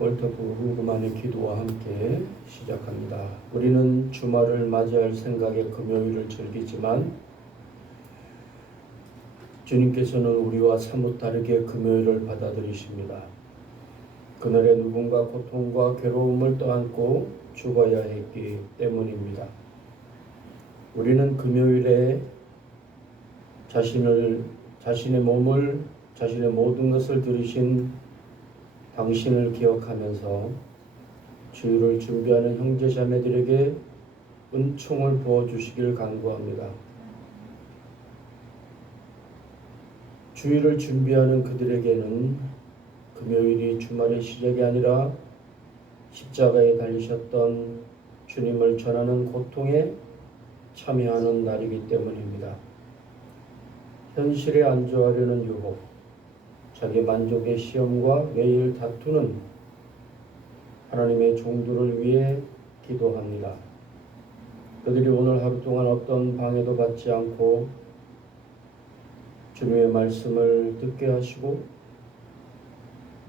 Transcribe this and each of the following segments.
월터프 훈금안의 기도와 함께 시작합니다. 우리는 주말을 맞이할 생각에 금요일을 즐기지만 주님께서는 우리와 사뭇 다르게 금요일을 받아들이십니다. 그날에 누군가 고통과 괴로움을 떠안고 죽어야 했기 때문입니다. 우리는 금요일에 자신의 몸을, 자신의 모든 것을 들이신 당신을 기억하면서 주일을 준비하는 형제자매들에게 은총을 부어주시길 간구합니다. 주일을 준비하는 그들에게는 금요일이 주말의 시작이 아니라 십자가에 달리셨던 주님을 전하는 고통에 참여하는 날이기 때문입니다. 현실에 안주하려는 유혹, 자기 만족의 시험과 매일 다투는 하나님의 종들을 위해 기도합니다. 그들이 오늘 하루 동안 어떤 방해도 받지 않고 주님의 말씀을 듣게 하시고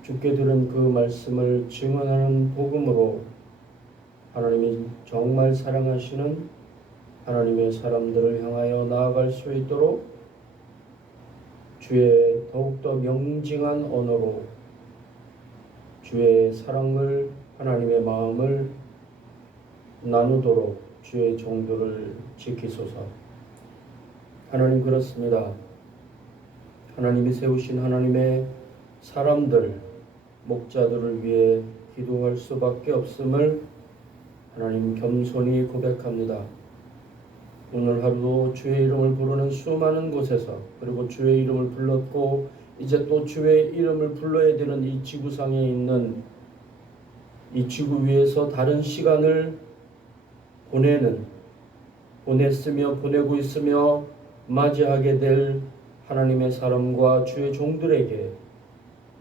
주께 들은 그 말씀을 증언하는 복음으로 하나님이 정말 사랑하시는 하나님의 사람들을 향하여 나아갈 수 있도록 주의 더욱더 명징한 언어로 주의 사랑을, 하나님의 마음을 나누도록 주의 종들을 지키소서. 하나님, 그렇습니다. 하나님이 세우신 하나님의 사람들, 목자들을 위해 기도할 수밖에 없음을 하나님 겸손히 고백합니다. 오늘 하루도 주의 이름을 부르는 수많은 곳에서, 그리고 주의 이름을 불렀고 이제 또 주의 이름을 불러야 되는 이 지구상에 있는 이 지구 위에서 다른 시간을 보냈으며 보내고 있으며 맞이하게 될 하나님의 사람과 주의 종들에게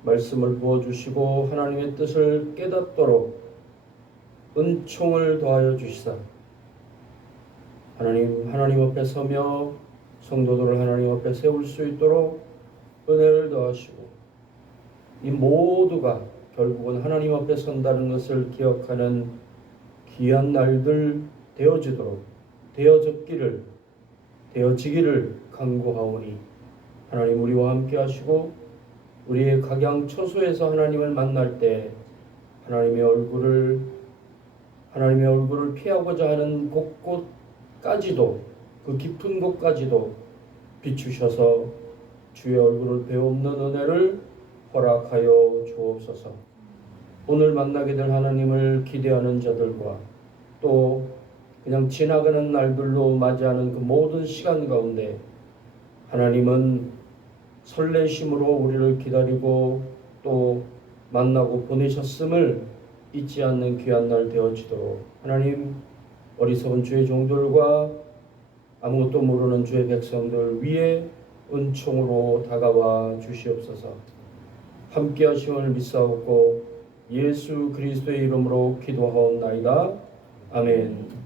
말씀을 부어주시고 하나님의 뜻을 깨닫도록 은총을 더하여 주시사 하나님 앞에 서며 성도들을 하나님 앞에 세울 수 있도록 은혜를 더하시고 이 모두가 결국은 하나님 앞에 선다는 것을 기억하는 귀한 날들 되어지기를 간구하오니 하나님 우리와 함께 하시고 우리의 각양 처소에서 하나님을 만날 때 하나님의 얼굴을 피하고자 하는 곳곳까지도 그 깊은 곳까지도 비추셔서 주의 얼굴을 배옵는 은혜를 허락하여 주옵소서. 오늘 만나게 될 하나님을 기대하는 자들과 또 그냥 지나가는 날들로 맞이하는 그 모든 시간 가운데 하나님은 설레심으로 우리를 기다리고 또 만나고 보내셨음을 잊지 않는 귀한 날 되어지도록 하나님 어리석은 주의 종들과 아무것도 모르는 주의 백성들 위에 은총으로 다가와 주시옵소서. 함께 하심을 믿사옵고 예수 그리스도의 이름으로 기도하옵나이다. 아멘.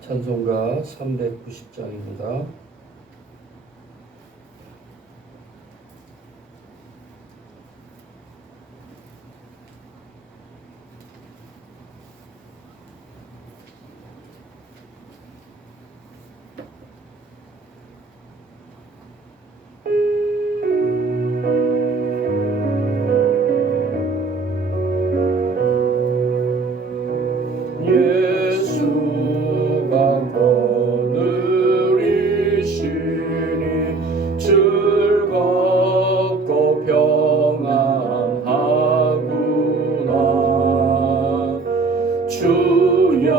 찬송가 390장입니다.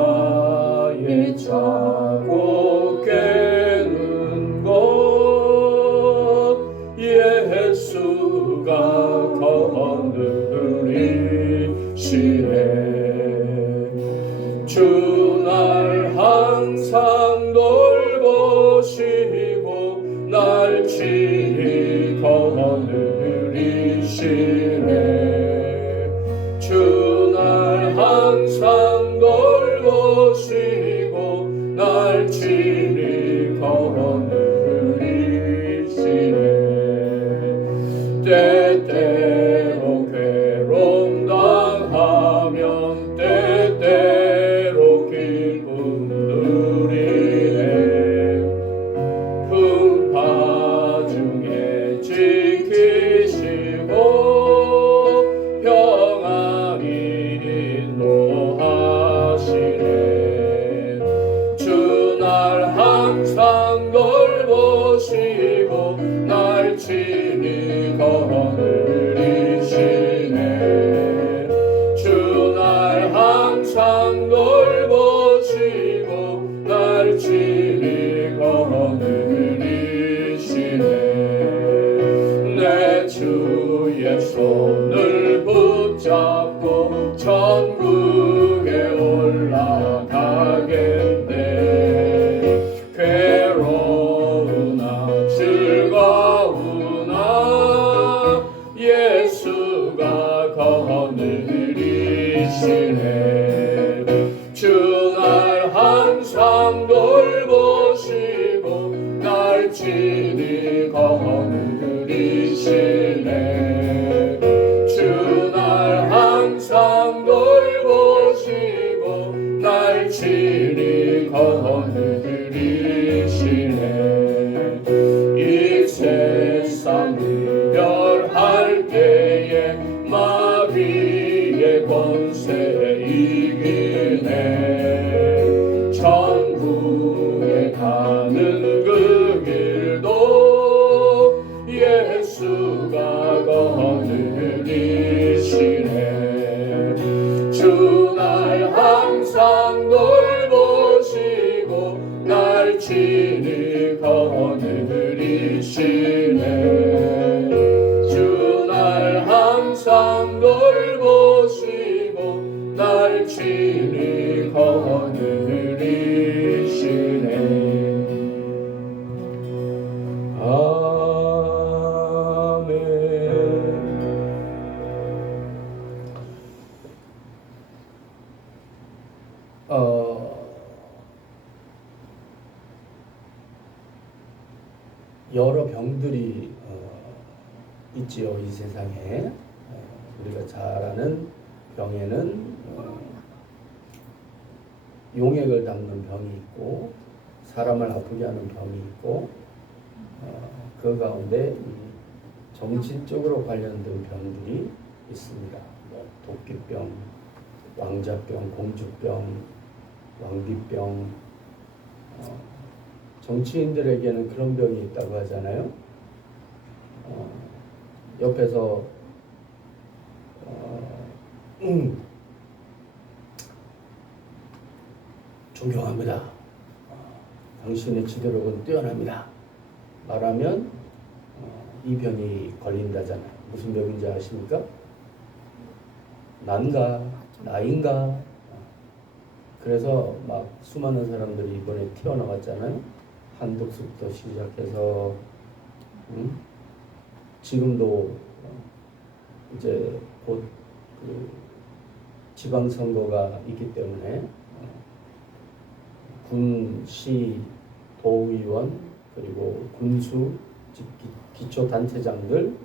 주야의 자고 깨는 것 예수가 거느리시네. 주 날 항상 돌보시고 날 친히 거느리시네. 주 날 항상 돌보시고 날 친히 거느리시네. 때때로 괴로움 당하면 때때로 기쁨 누리네. 풍파 중에 지키시고 평안히 인도하시네. 주 날 항상 돌보시고 날 친히 거느리시네. 주 날 항상 돌보시고 날 친히 거느리시네. 내 주의 손을 붙잡고 천국에 올라가겠네. 괴로우나 즐거우나 예수가 거느리시네. 주 날 항상 돌보시고 날 친히 거느리시네. 주 날 항상 돌보시고 날 친히 거느리시네. 이 세상 이별할 때에 마귀의 권세 이기네. 천국에 가는 그 길도 여러 병들이 있지요, 이 세상에. 우리가 잘 아는 병에는 용액을 담는 병이 있고 사람을 아프게 하는 병이 있고 그 가운데 이 정신적으로 관련된 병들이 있습니다. 뭐 도끼병, 왕자병, 공주병, 왕비병. 정치인들에게는 그런 병이 있다고 하잖아요. 옆에서 존경합니다. 당신의 지도력은 뛰어납니다. 말하면 이 병이 걸린다잖아요. 무슨 병인지 아십니까? 난가, 나인가. 그래서 막 수많은 사람들이 이번에 튀어나왔잖아요. 한독수부터 시작해서 지금도 이제 곧 그 지방선거가 있기 때문에 군, 시, 도의원 그리고 군수, 기초단체장들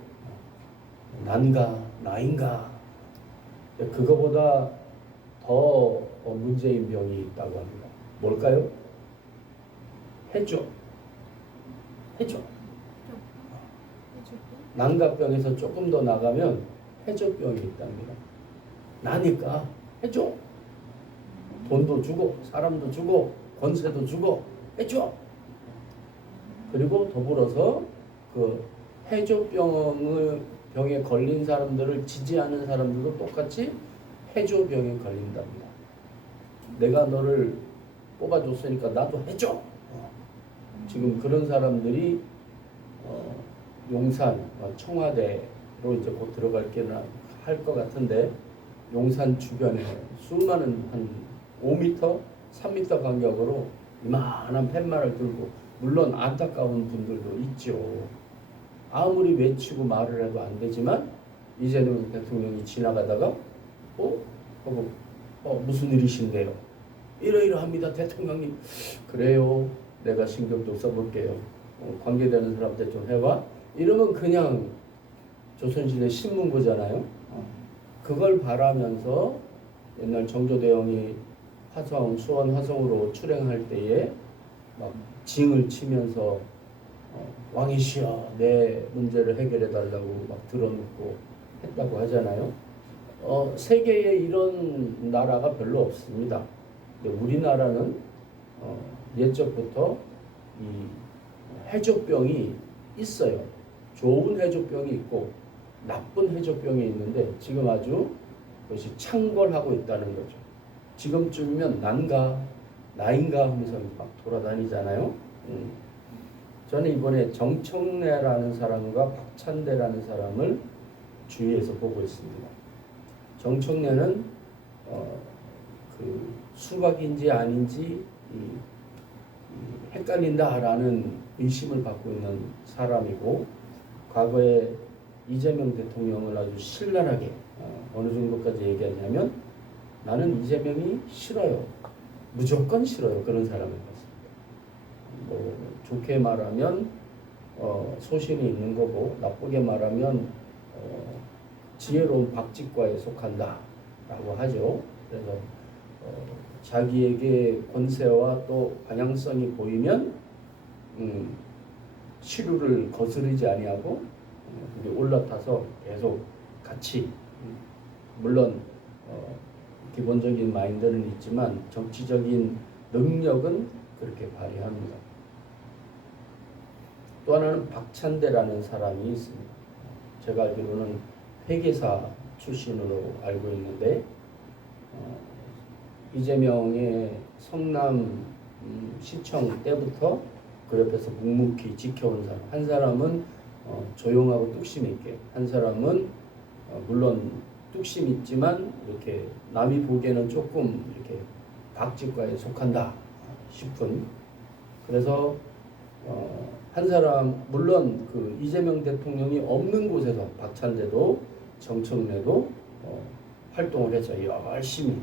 난가, 나인가. 그거보다 더 문제인 병이 있다고 합니다. 뭘까요? 해조. 난가병에서 조금 더 나가면 해조병이 있답니다. 나니까 해줘. 돈도 주고 사람도 주고 권세도 주고 해줘. 그리고 더불어서 그 해조병에 걸린 사람들을 지지하는 사람들도 똑같이 해조병에 걸린답니다. 내가 너를 뽑아줬으니까 나도 해줘. 지금 그런 사람들이 용산 청와대로 이제 곧 들어갈 게는 할 것 같은데 용산 주변에 수많은 한 5m, 3m 간격으로 이만한 팻말을 들고 물론 안타까운 분들도 있죠. 아무리 외치고 말을 해도 안 되지만 이재명 대통령이 지나가다가 무슨 일이신데요? 이러이러합니다 대통령님. 그래요. 내가 신경 좀 써볼게요. 관계되는 사람한테 좀 해봐. 이러면 그냥 조선시대 신문고잖아요. 그걸 바라면서 옛날 정조대왕이 수원 화성으로 출행할 때에 막 징을 치면서 왕이시여 내 문제를 해결해 달라고 막 들어놓고 했다고 하잖아요. 세계에 이런 나라가 별로 없습니다. 근데 우리나라는 옛적부터 이 해조병이 있어요. 좋은 해조병이 있고 나쁜 해조병이 있는데 지금 아주 그것이 창궐하고 있다는 거죠. 지금쯤이면 난가 나인가 하면서 막 돌아다니잖아요. 저는 이번에 정청래라는 사람과 박찬대라는 사람을 주위에서 보고 있습니다. 정청래는 그 수박인지 아닌지 헷갈린다라는 의심을 받고 있는 사람이고 과거에 이재명 대통령을 아주 신랄하게 어느 정도까지 얘기하냐면 나는 이재명이 싫어요. 무조건 싫어요. 그런 사람을 봤습니다. 뭐 좋게 말하면 소신이 있는 거고 나쁘게 말하면 지혜로운 박쥐과에 속한다 라고 하죠. 그래서 자기에게 권세와 또 방향성이 보이면 시루를 거스르지 아니하고 올라타서 계속 같이 물론 기본적인 마인드는 있지만 정치적인 능력은 그렇게 발휘합니다. 또 하나는 박찬대라는 사람이 있습니다. 제가 알기로는 회계사 출신으로 알고 있는데 이재명의 성남 시청 때부터 그 옆에서 묵묵히 지켜온 사람. 한 사람은 조용하고 뚝심 있게, 한 사람은 물론 뚝심 있지만 이렇게 남이 보기에는 조금 이렇게 박쥐과에 속한다 싶은. 그래서 한 사람 물론 그 이재명 대통령이 없는 곳에서 박찬대도 정청래도 활동을 했죠. 열심히.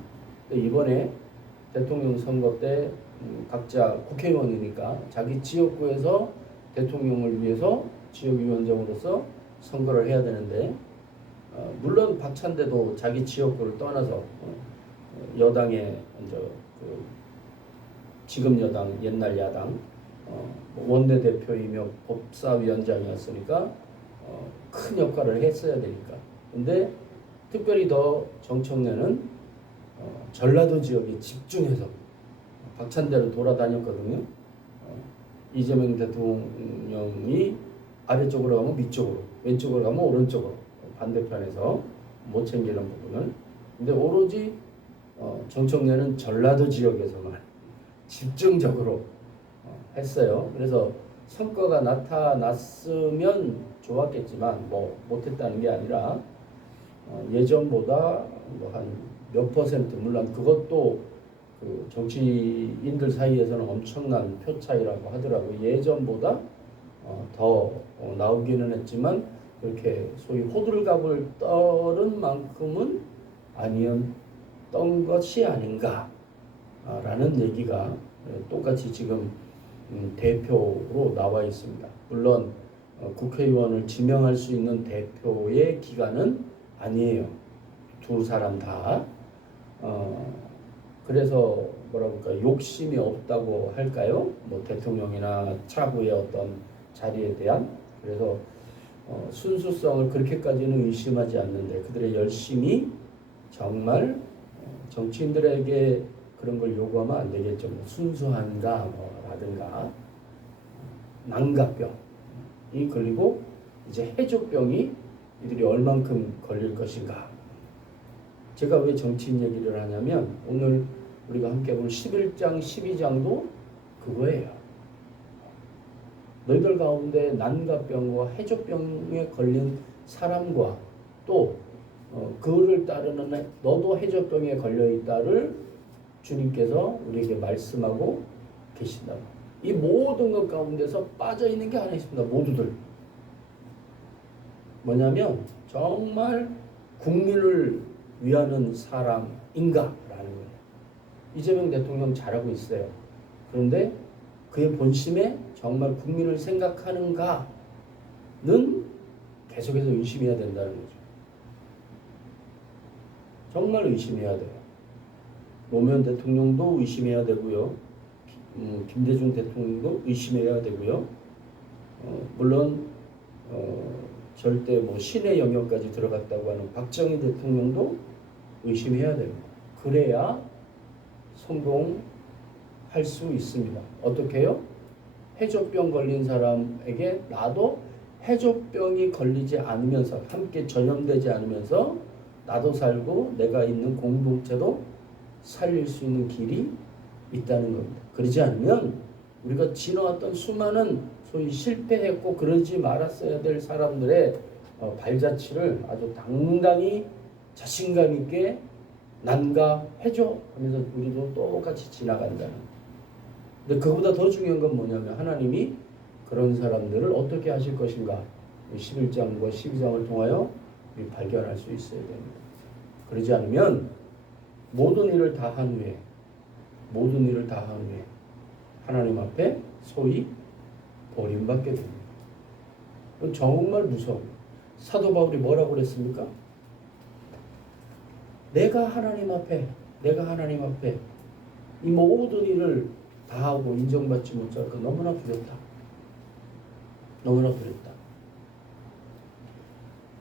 이번에 대통령 선거 때 각자 국회의원이니까 자기 지역구에서 대통령을 위해서 지역위원장으로서 선거를 해야 되는데 물론 박찬대도 자기 지역구를 떠나서 여당의 그 지금 여당 옛날 야당 원내대표이며 법사위원장이었으니까 큰 역할을 했어야 되니까. 근데 특별히 더 정청래는 전라도 지역에 집중해서 박찬대로 돌아다녔거든요. 이재명 대통령이 아래쪽으로 가면 밑쪽으로, 왼쪽으로 가면 오른쪽으로, 반대편에서 못 챙기는 부분을. 근데 오로지 정청래는 전라도 지역에서만 집중적으로 했어요. 그래서 성과가 나타났으면 좋았겠지만 뭐 못했다는 게 아니라 예전보다 뭐 한 몇 퍼센트, 물론 그것도 그 정치인들 사이에서는 엄청난 표 차이라고 하더라고요. 예전보다 더 나오기는 했지만 그렇게 소위 호들갑을 떨은 만큼은 아니었던 것이 아닌가라는 얘기가 똑같이 지금 대표로 나와 있습니다. 물론 국회의원을 지명할 수 있는 대표의 기간은 아니에요. 두 사람 다. 그래서 뭐라고 할까, 욕심이 없다고 할까요? 뭐 대통령이나 차후의 어떤 자리에 대한. 그래서 순수성을 그렇게까지는 의심하지 않는데 그들의 열심이 정말 정치인들에게 그런 걸 요구하면 안 되겠죠. 뭐 순수한가 뭐라든가 난각병이 걸리고 이제 해족병이 이들이 얼만큼 걸릴 것인가. 제가 왜 정치인 얘기를 하냐면 오늘 우리가 함께 본 11장 12장도 그거예요. 너희들 가운데 난각병과 해족병에 걸린 사람과 또 그를 따르는 너도 해족병에 걸려있다를 주님께서 우리에게 말씀하고 계신다. 이 모든 것 가운데서 빠져있는 게 하나 있습니다. 모두들. 뭐냐면 정말 국민을 위하는 사람인가라는 거예요. 이재명 대통령 잘하고 있어요. 그런데 그의 본심에 정말 국민을 생각하는가는 계속해서 의심해야 된다는 거죠. 정말 의심해야 돼요. 노무현 대통령도 의심해야 되고요. 김대중 대통령도 의심해야 되고요. 물론 절대 뭐 신의 영역까지 들어갔다고 하는 박정희 대통령도 의심해야 됩니다. 그래야 성공할 수 있습니다. 어떻게 해요? 해족병 걸린 사람에게 나도 해족병이 걸리지 않으면서 함께 전염되지 않으면서 나도 살고 내가 있는 공동체도 살릴 수 있는 길이 있다는 겁니다. 그러지 않으면 우리가 지나왔던 수많은 소위 실패했고 그러지 말았어야 될 사람들의 발자취를 아주 당당히 자신감 있게 난가해줘 하면서 우리도 똑같이 지나간다는. 근데 그보다 더 중요한 건 뭐냐면 하나님이 그런 사람들을 어떻게 하실 것인가 11장과 12장을 통하여 우리 발견할 수 있어야 됩니다. 그러지 않으면 모든 일을 다 한 후에 하나님 앞에 소위 버림받게 됩니다. 정말 무서워요. 사도 바울이 뭐라고 그랬습니까? 내가 하나님 앞에 이 모든 일을 다 하고 인정받지 못할까 너무나 두렵다.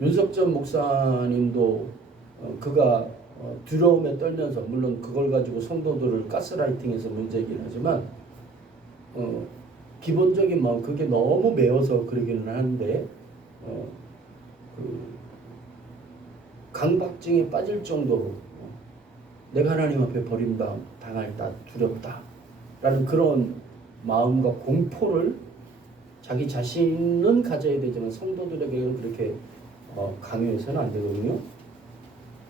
윤석전 목사님도 그가 두려움에 떨면서 물론 그걸 가지고 성도들을 가스라이팅해서 문제이긴 하지만 기본적인 마음 그게 너무 매워서 그러기는 하는데 강박증에 빠질 정도로 내가 하나님 앞에 버림당할다 두렵다라는 그런 마음과 공포를 자기 자신은 가져야 되지만 성도들에게는 그렇게 강요해서는 안 되거든요.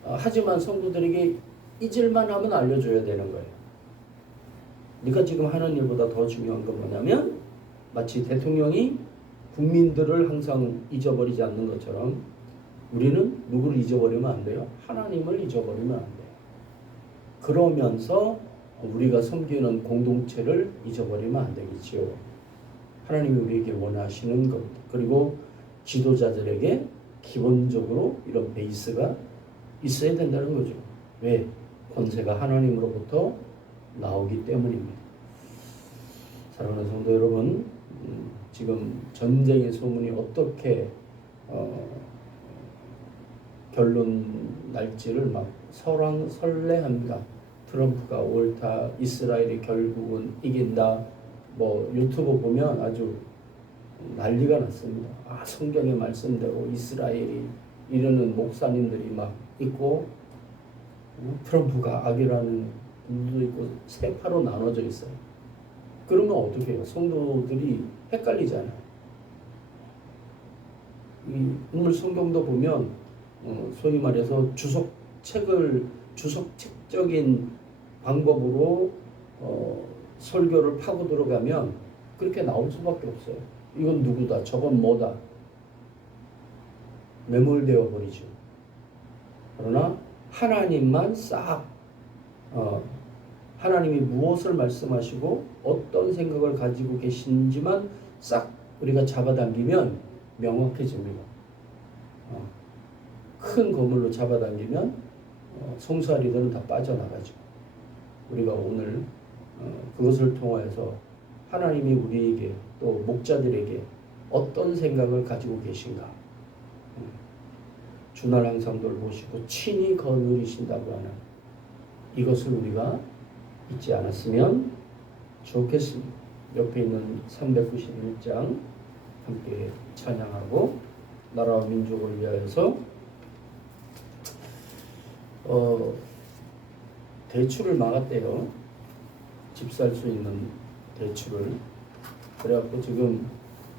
하지만 성도들에게 잊을만 하면 알려줘야 되는 거예요. 네가 지금 하는 일보다 더 중요한 건 뭐냐면 마치 대통령이 국민들을 항상 잊어버리지 않는 것처럼 우리는 누구를 잊어버리면 안 돼요? 하나님을 잊어버리면 안 돼요. 그러면서 우리가 섬기는 공동체를 잊어버리면 안 되겠지요. 하나님이 우리에게 원하시는 것, 그리고 지도자들에게 기본적으로 이런 베이스가 있어야 된다는 거죠. 왜? 권세가 하나님으로부터 나오기 때문입니다. 사랑하는 성도 여러분, 지금 전쟁의 소문이 어떻게 결론 날지를 막 설레합니다. 트럼프가 옳다, 이스라엘이 결국은 이긴다. 뭐 유튜브 보면 아주 난리가 났습니다. 성경의 말씀대로 이스라엘이 이러는 목사님들이 막 있고, 트럼프가 악이라는 분도 있고, 세 파로 나눠져 있어요. 그러면 어떻게 해요? 성도들이 헷갈리잖아요. 이 오늘 성경도 보면 소위 말해서 주석책적인 방법으로 설교를 파고 들어가면 그렇게 나올 수밖에 없어요. 이건 누구다, 저건 뭐다, 매몰되어 버리죠. 그러나 하나님만 싹 하나님이 무엇을 말씀하시고 어떤 생각을 가지고 계신지만 싹 우리가 잡아당기면 명확해집니다. 큰 거물로 잡아당기면 송수아리들은 다 빠져나가죠. 우리가 오늘 그것을 통하여서 하나님이 우리에게 또 목자들에게 어떤 생각을 가지고 계신가, 주날 항상 돌보시고 친히 거느리신다고 하는 이것을 우리가 잊지 않았으면 좋겠습니다. 옆에 있는 391장 함께 찬양하고 나라와 민족을 위하여서 대출을 막았대요. 집 살 수 있는 대출을. 그래갖고 지금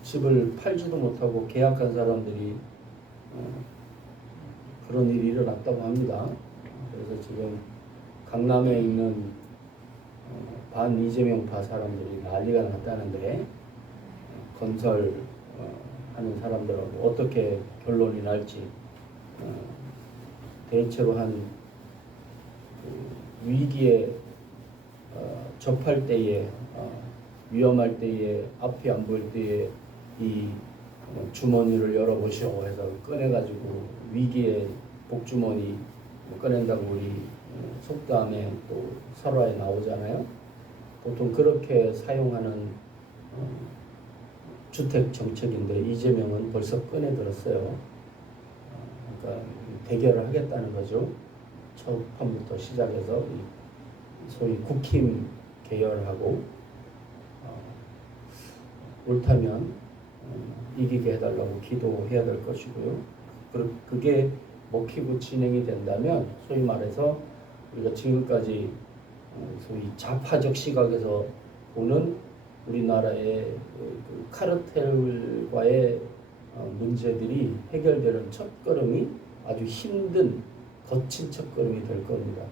집을 팔지도 못하고 계약한 사람들이 그런 일이 일어났다고 합니다. 그래서 지금 강남에 있는 반 이재명파 사람들이 난리가 났다는데, 건설 하는 사람들하고 어떻게 결론이 날지, 대체로 한 위기에 접할 때에, 위험할 때에, 앞이 안 보일 때에 이 주머니를 열어보시오 해서 꺼내가지고 위기에 복주머니 꺼낸다고 우리 속담에 또 설화에 나오잖아요. 보통 그렇게 사용하는 주택 정책인데 이재명은 벌써 꺼내들었어요. 그러니까 대결을 하겠다는 거죠. 첫판부터 시작해서 소위 국힘 계열하고 옳다면 이기게 해달라고 기도해야 될 것이고요. 그게 먹히고 진행이 된다면 소위 말해서 우리가 지금까지 소위 좌파적 시각에서 보는 우리나라의 그 카르텔과의 문제들이 해결되는 첫걸음이 아주 힘든 거친 첫걸음이 될 겁니다.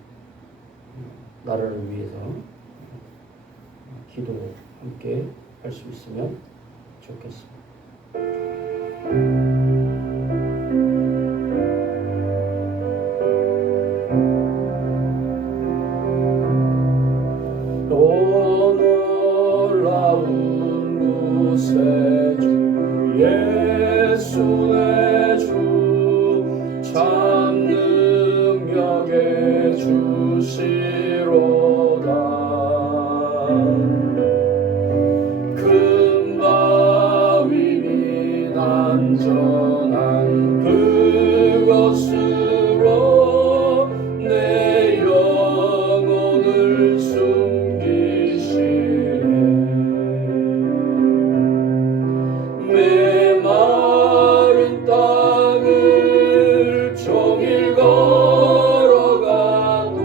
나라를 위해서 기도 함께 할 수 있으면 좋겠습니다. 놀라운 구세주 예수 내 주 참 능력의 주시로다. 큰 바위 및 안전한 그것으로 내 영혼을 숨기시네. 메마른 땅을 종일 걸어가도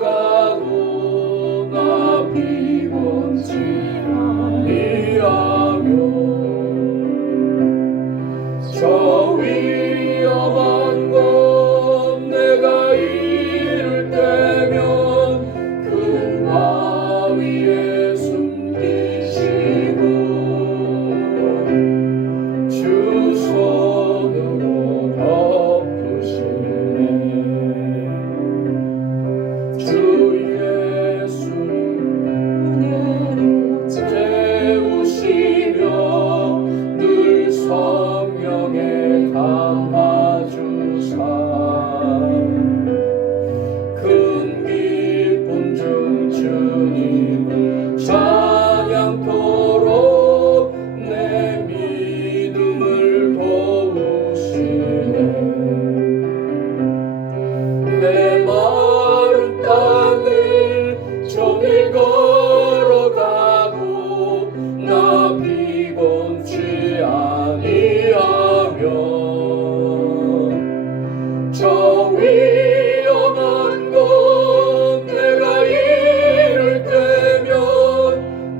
걸어가고 나 피곤치 아니하며 저 위험한 곳 내가 이를 때면 큰 바위에 숨기시고 주 손으로 덮으시네. 주 예수님 은혜로 채우시며 늘 성령에 감화주사 큰 기쁨 중 주님을 찬양토록 내 믿음을 도우시네. 내 마른 땅을 종일 걸어가고 나 피곤치 아니하며 저 위험한 곳 내가 이를 때면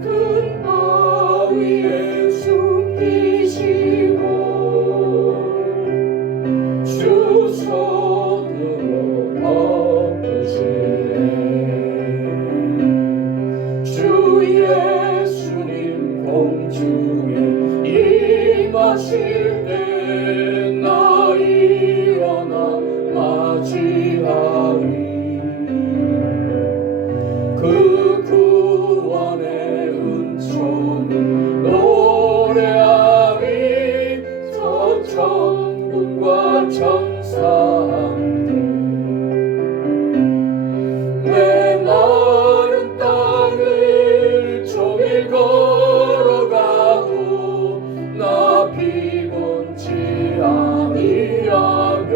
큰 바위에 숨기시고 주 손으로 덮으시네. 주 예수님 공중에 임하실 때 나 일어나 맞이하리. 그 구원의 은총을 노래하리. 저 천군과 천사 함께 내 마른 땅을 종일 걸어가고 나 피곤치 아니하며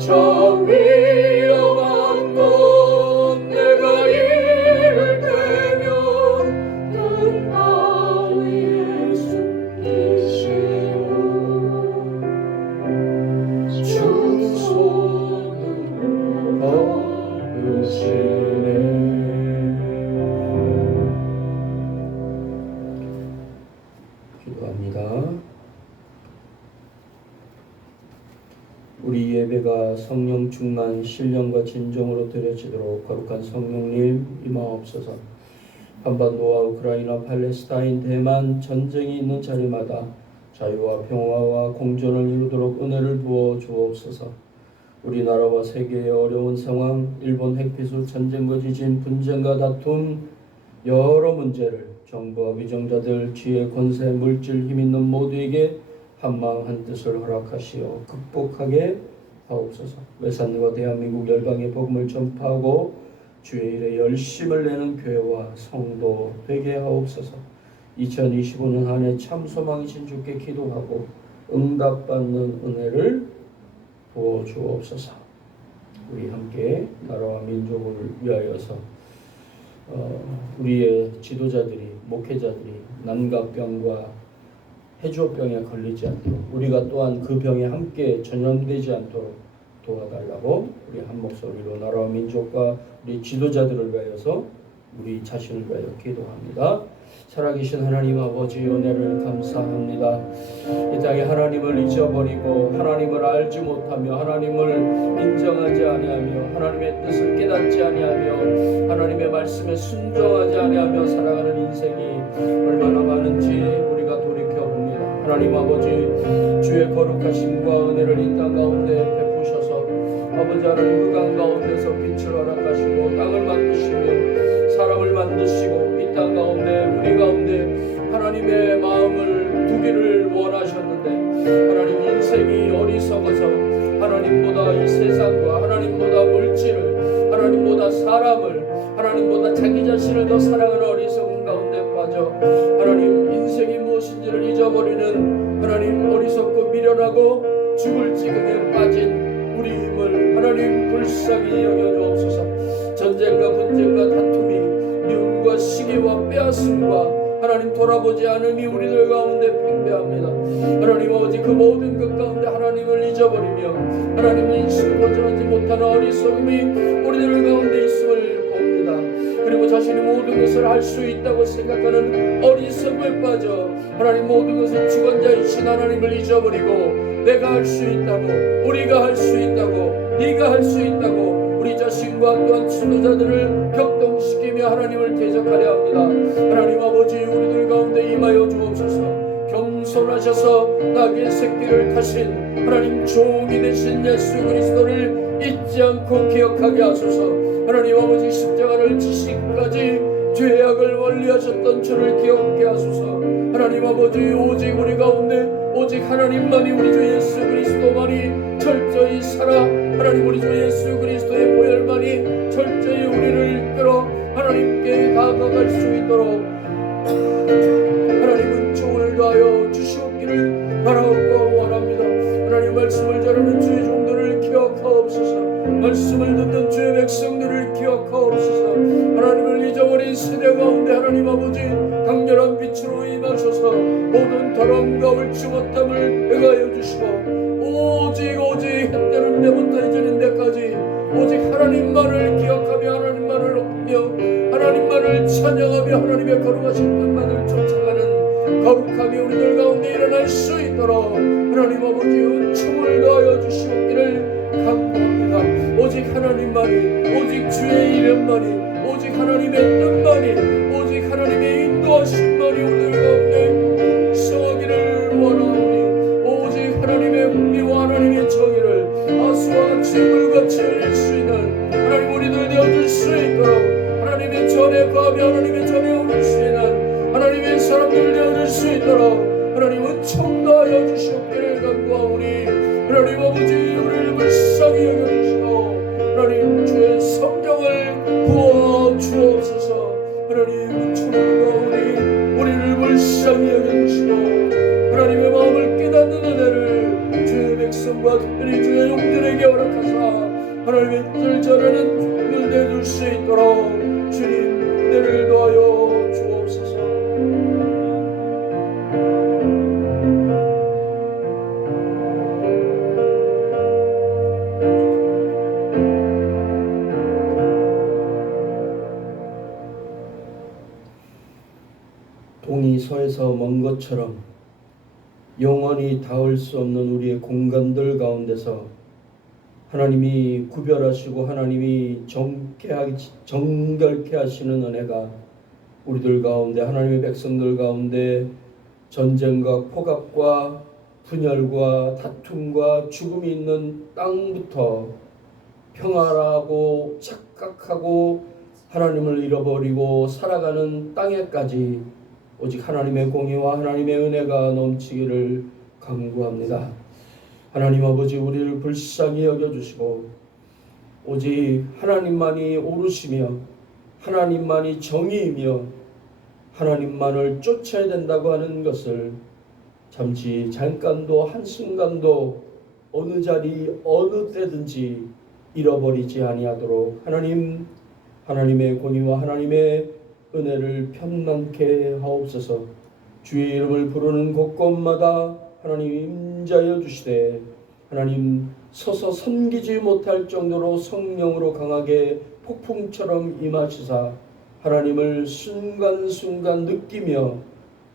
저 위험한 곳 내가 이를 때면 큰 바위에 숨기시고 주 손으로 덮으시네. 기도합니다. 우리 예배가 성령 충만 신령과 진정으로 드려지도록 거룩한 성령님 임하옵소서. 한반도와 우크라이나, 팔레스타인, 대만 전쟁이 있는 자리마다 자유와 평화와 공존을 이루도록 은혜를 부어 주옵소서. 우리나라와 세계의 어려운 상황, 일본 핵폐수, 전쟁과 지진, 분쟁과 다툼, 여러 문제를 정부와 위정자들, 지혜, 권세, 물질, 힘 있는 모두에게 한마음 한뜻을 허락하시어 극복하게 하옵소서. 외산과 대한민국 열방의 복음을 전파하고 주의 일에 열심을 내는 교회와 성도 되게 하옵소서. 2025년 한 해 참 소망이신 주께 기도하고 응답받는 은혜를 부어 주옵소서. 우리 함께 나라와 민족을 위하여서 우리의 지도자들이, 목회자들이 난각병과 해주병에 걸리지 않도록, 우리가 또한 그 병에 함께 전염되지 않도록 도와달라고 우리 한 목소리로 나라와 민족과 우리 지도자들을 위하여서 우리 자신을 위하여 기도합니다. 살아계신 하나님 아버지 은혜를 감사합니다. 이 땅에 하나님을 잊어버리고 하나님을 알지 못하며 하나님을 인정하지 아니하며 하나님의 뜻을 깨닫지 아니하며 하나님의 말씀에 순종하지 아니하며 살아가는 인생이 얼마나 많은지 우리가 돌이켜봅니다. 하나님 아버지, 주의 거룩하심과 은혜를 이 땅 가운데 베푸셔서 아버지 하나님 흑암 가운데서 빛을 허락하시고 땅을 만드시며 사람을 만드시고 이 땅 가운데 우리 가운데 하나님의 마음을 두기를 원하셨는데 하나님 인생이 어리석어서 하나님보다 이 세상과 하나님보다 물질을 하나님보다 사람을 하나님보다 자기 자신을 더 사랑하는 어리석은 가운데 빠져 하나님 인생이 무엇인지를 잊어버리는 하나님 어리석고 미련하고 죽을 지경에 빠진 우리 힘을 하나님 불쌍히 여겨주옵소서. 전쟁과 분쟁과 다툼이 미움과 시기와 빼앗음과 하나님 돌아보지 않음이 우리들 가운데 팽배합니다. 하나님 아버지 그 모든 것 가운데 하나님을 잊어버리며 하나님을 인식을 보존하지 못하는 어리석음이 우리들 가운데 있음을 봅니다. 그리고 자신이 모든 것을 할 수 있다고 생각하는 어리석음에 빠져 하나님 모든 것을 주관자이신 하나님을 잊어버리고 내가 할 수 있다고, 우리가 할 수 있다고, 네가 할 수 있다고 우리 자신과 또한 지도자들을 격동시키며 하나님을 대적하려 합니다. 하나님 아버지 우리들 가운데 임하여 주옵소서. 겸손하셔서 나귀의 새끼를 타신 하나님 종이 되신 예수 그리스도를 잊지 않고 기억하게 하소서. 하나님 아버지 십자가를 지시기까지 죄악을 원리하셨던 주를 기억하게 하소서. 하나님 아버지 오직 우리 가운데 오직 하나님만이 우리 주 예수 그리스도만이 철저히 살아 하나님 우리 주 예수 그리스도의 보혈만이 철저히 우리를 이끌어 하나님께 다가갈 수 있도록 하나님은 총을 다하여 주시옵기를 바라옵고 원합니다. 하나님 말씀을 전하는 주의 종들을 기억하옵소서. 말씀을 듣는 주의 백성들을 기억하옵소서. 하나님을 잊어버린 세대 가운데 하나님 아버지 강렬한 빛으로 임하셔서 모든 더러움과 옳지 못함을 해가여 주시고 오직 해 뜨는 데부터 해지는 데까지 오직 하나님만을 기억하며 하나님만을 높이며 하나님만을 찬양하며 하나님의 거룩하신 뜻만을 쫓아가는 거룩함이 우리들 가운데 일어날 수 있도록 하나님 아버지 은총을 더하여 주시옵기를 간구합니다. 오직 하나님만이 오직 주의 이름만이 오직 하나님의 뜻만이 오직 하나님의 인도하심만이 우리들 가운데 성하기를 원하오니 오직 하나님의 공의와 하나님의 정의를 아수와 같이 물같이 흘릴 수 있는 하나님 우리들 되어줄 수 있도록 하나님의 전에 거하며 하나님의 전에 오를 수 있는 하나님의 사람들 되어줄 수 있도록 하나님 은총 다하여 주시옵기를 간구하오니 하나님 아버지 우리를 불쌍히 여겨주시고 하나님 주의 성령을 부어 주옵소서. 하나님 은총을 구하오니 우리를 불쌍히 여겨주시고 하나님의 마음을 깨닫는 은혜를 주의 백성과 특별히 주의 용들에게 허락하사 하나님의 뜻을 전하는 종들 되어줄 수 있도록 주님 은혜를 더하여 주옵소서. 동이 서에서 먼 것처럼 영원히 닿을 수 없는 우리의 공간들 가운데서 하나님이 구별하시고 하나님이 정결케 하시는 은혜가 우리들 가운데 하나님의 백성들 가운데 전쟁과 폭압과 분열과 다툼과 죽음이 있는 땅부터 평화라고 착각하고 하나님을 잃어버리고 살아가는 땅에까지 오직 하나님의 공의와 하나님의 은혜가 넘치기를 간구합니다. 하나님 아버지 우리를 불쌍히 여겨주시고 오직 하나님만이 옳으시며 하나님만이 정의이며 하나님만을 쫓아야 된다고 하는 것을 잠깐도 한순간도 어느 자리 어느 때든지 잃어버리지 아니하도록 하나님의 공의와 하나님의 은혜를 편만케 하옵소서. 주의 이름을 부르는 곳곳마다 하나님 임자여 주시되 하나님 서서 섬기지 못할 정도로 성령으로 강하게 폭풍처럼 임하시사 하나님을 순간순간 느끼며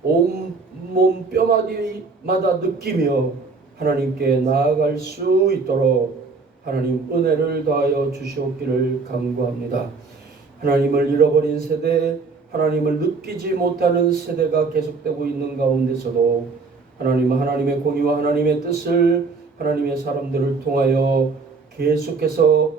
온몸 뼈마디마다 느끼며 하나님께 나아갈 수 있도록 하나님 은혜를 더하여 주시옵기를 간구합니다. 하나님을 잃어버린 세대, 하나님을 느끼지 못하는 세대가 계속되고 있는 가운데서도 하나님은 하나님의 공의와 하나님의 뜻을 하나님의 사람들을 통하여 계속해서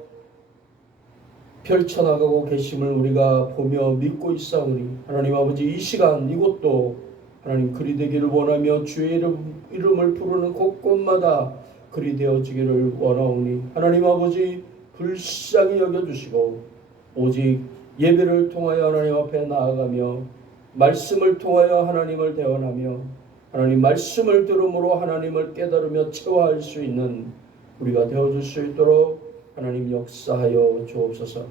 펼쳐나가고 계심을 우리가 보며 믿고 있사오니 하나님 아버지 이 시간 이곳도 하나님 그리 되기를 원하며 주의 이름을 부르는 곳곳마다 그리 되어지기를 원하오니 하나님 아버지 불쌍히 여겨주시고 오직 예배를 통하여 하나님 앞에 나아가며 말씀을 통하여 하나님을 대언하며 하나님 말씀을 들음으로 하나님을 깨달으며 체화할 수 있는 우리가 되어줄 수 있도록 하나님 역사하여 주옵소서.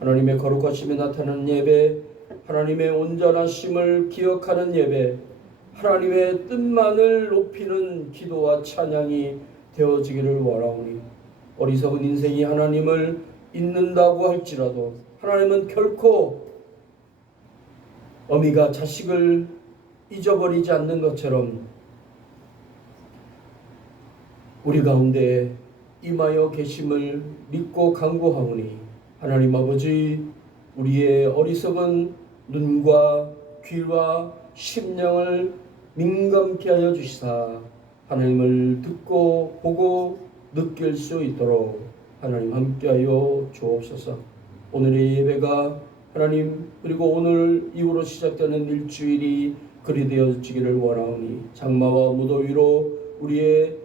하나님의 거룩하심이 나타나는 예배, 하나님의 온전하심을 기억하는 예배, 하나님의 뜻만을 높이는 기도와 찬양이 되어지기를 원하오니, 어리석은 인생이 하나님을 잊는다고 할지라도 하나님은 결코 어미가 자식을 잊어버리지 않는 것처럼 우리 가운데 임하여 계심을 믿고 간구하오니, 하나님 아버지, 우리의 어리석은 눈과 귀와 심령을 민감케 하여 주시사 하나님을 듣고 보고 느낄 수 있도록 하나님 함께하여 주옵소서. 오늘의 예배가 하나님, 그리고 오늘 이후로 시작되는 일주일이 그리 되어지기를 원하오니, 장마와 무더위로 우리의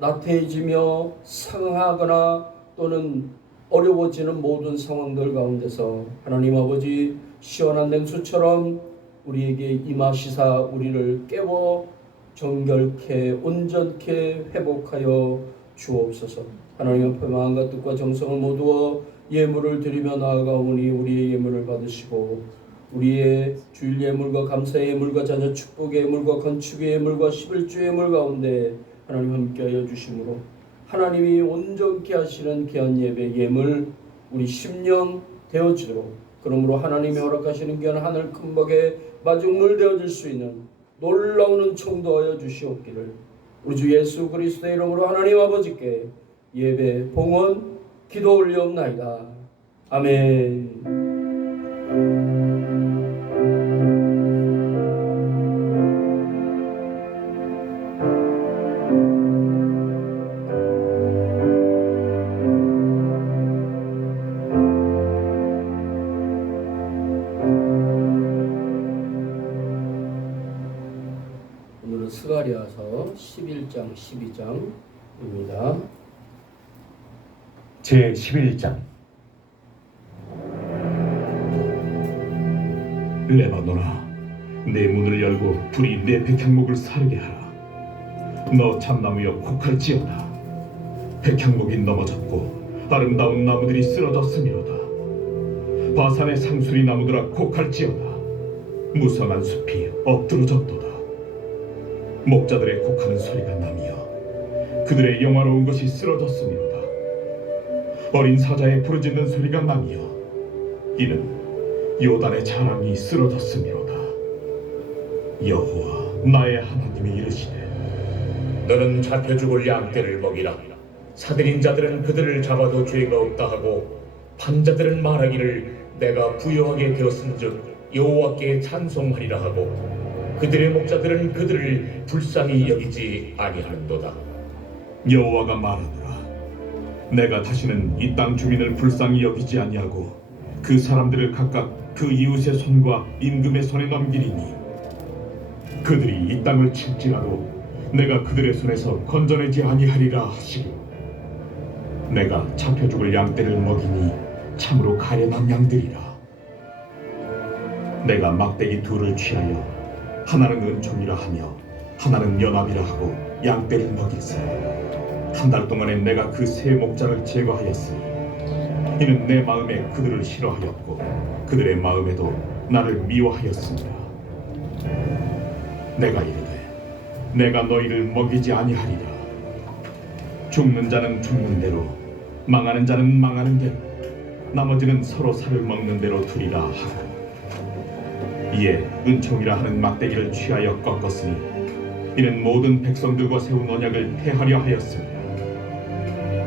나태해지며 상하거나 또는 어려워지는 모든 상황들 가운데서 하나님 아버지, 시원한 냉수처럼 우리에게 임하시사 우리를 깨워 정결케 온전케 회복하여 주옵소서. 하나님 앞에 마음과 뜻과 정성을 모두어 예물을 드리며 나아가오니, 우리의 예물을 받으시고 우리의 주일 예물과 감사의 예물과 자녀 축복의 예물과 건축의 예물과 11주 예물 가운데 하나님 함께하여 주심으로 하나님이 온전케 하시는 귀한 예배 예물 우리 심령 되어지도록, 그러므로 하나님이 허락하시는 귀한 하늘 큰 복에 마중물 되어질 수 있는 놀라운 은총도 하여 주시옵기를 우리 주 예수 그리스도의 이름으로 하나님 아버지께 예배 봉헌 기도 올리옵나이다. 아멘. 오늘은 스가랴서 11장 12장입니다. 제 11장. 레바논아, 내 문을 열고 불이 내 백향목을 사르게 하라. 너 참나무여 곡할지어다. 백향목이 넘어졌고 아름다운 나무들이 쓰러졌음이로다. 바산의 상수리 나무들아 곡할지어다. 무성한 숲이 엎드러졌도다. 목자들의 곡하는 소리가 나며 그들의 영화로운 것이 쓰러졌음이로다. 어린 사자의 부르짖는 소리가 나며 이는 요단의 자랑이 쓰러졌음이로다. 여호와 나의 하나님이 이르시되, 너는 잡혀 죽을 양떼를 먹이라. 사들인 자들은 그들을 잡아도 죄가 없다 하고 판자들은 말하기를 내가 부요하게 되었은즉 여호와께 찬송하리라 하고 그들의 목자들은 그들을 불쌍히 여기지 아니하는도다. 여호와가 말하노라. 내가 다시는 이 땅 주민을 불쌍히 여기지 아니하고 그 사람들을 각각 그 이웃의 손과 임금의 손에 넘기리니, 그들이 이 땅을 칠지라도 내가 그들의 손에서 건져내지 아니하리라 하시고, 내가 잡혀 죽을 양떼를 먹이니 참으로 가련한 양들이라. 내가 막대기 둘을 취하여 하나는 은총이라 하며 하나는 연합이라 하고 양떼를 먹일세. 한 달 동안에 내가 그 세 목자를 제거하였으니 이는 내 마음에 그들을 싫어하였고 그들의 마음에도 나를 미워하였습니다. 내가 이르되 내가 너희를 먹이지 아니하리라. 죽는 자는 죽는 대로, 망하는 자는 망하는 대로, 나머지는 서로 살을 먹는 대로 두리라 하고, 이에 은총이라 하는 막대기를 취하여 꺾었으니 이는 모든 백성들과 세운 언약을 폐하려 하였습니다.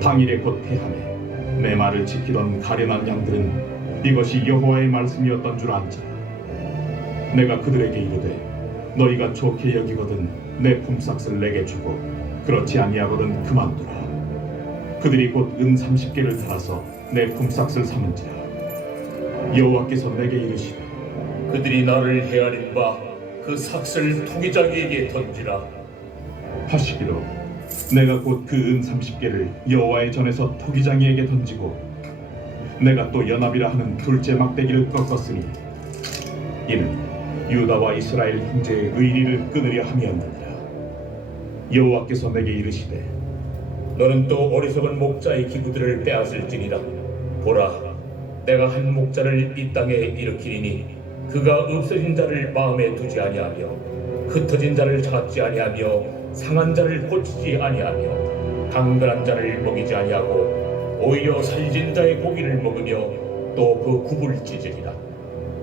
당일에 곧 폐하매 내 말을 지키던 가련한 양들은 이것이 여호와의 말씀이었던 줄 안지라. 내가 그들에게 이르되 너희가 좋게 여기거든 내 품삯을 내게 주고 그렇지 아니하거든 그만두라. 그들이 곧 은 30개를 달아서 내 품삯을 삼은지라. 여호와께서 내게 이르시되 그들이 나를 헤아린 바 그 삭슬 토기장이에게 던지라 하시기로, 내가 곧 그 은 30개를 여호와의 전에서 토기장이에게 던지고 내가 또 연합이라 하는 둘째 막대기를 꺾었으니 이는 유다와 이스라엘 형제의 의리를 끊으려 함이었느니라. 여호와께서 내게 이르시되 너는 또 어리석은 목자의 기구들을 빼앗을지니라. 보라, 내가 한 목자를 이 땅에 일으키리니 그가 없어진 자를 마음에 두지 아니하며 흩어진 자를 찾지 아니하며 상한 자를 고치지 아니하며 강건한 자를 먹이지 아니하고 오히려 살진 자의 고기를 먹으며 또 그 굽을 찢으리라.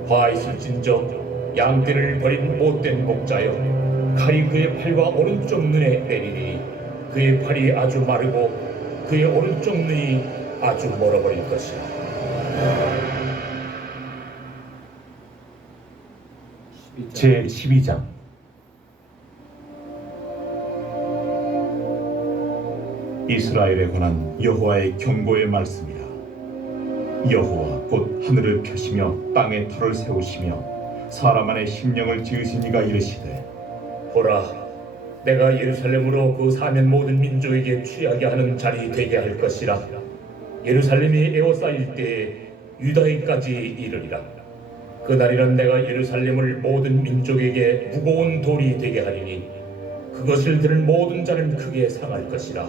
화 있을진저 양떼를 버린 못된 목자여, 칼이 그의 팔과 오른쪽 눈에 내리니 그의 팔이 아주 마르고 그의 오른쪽 눈이 아주 멀어버릴 것이라. 제 12장. 이스라엘에 관한 여호와의 경고의 말씀이라. 여호와 곧 하늘을 펴시며 땅에 터를 세우시며 사람 안에 심령을 지으신 이가 이르시되, 보라, 내가 예루살렘으로 그 사면 모든 민족에게 취하게 하는 자리 되게 할 것이라. 예루살렘이 에워싸일 때에 유다에까지 이르리라. 그날이란 내가 예루살렘을 모든 민족에게 무거운 돌이 되게 하리니 그것을 들은 모든 자는 크게 상할 것이라.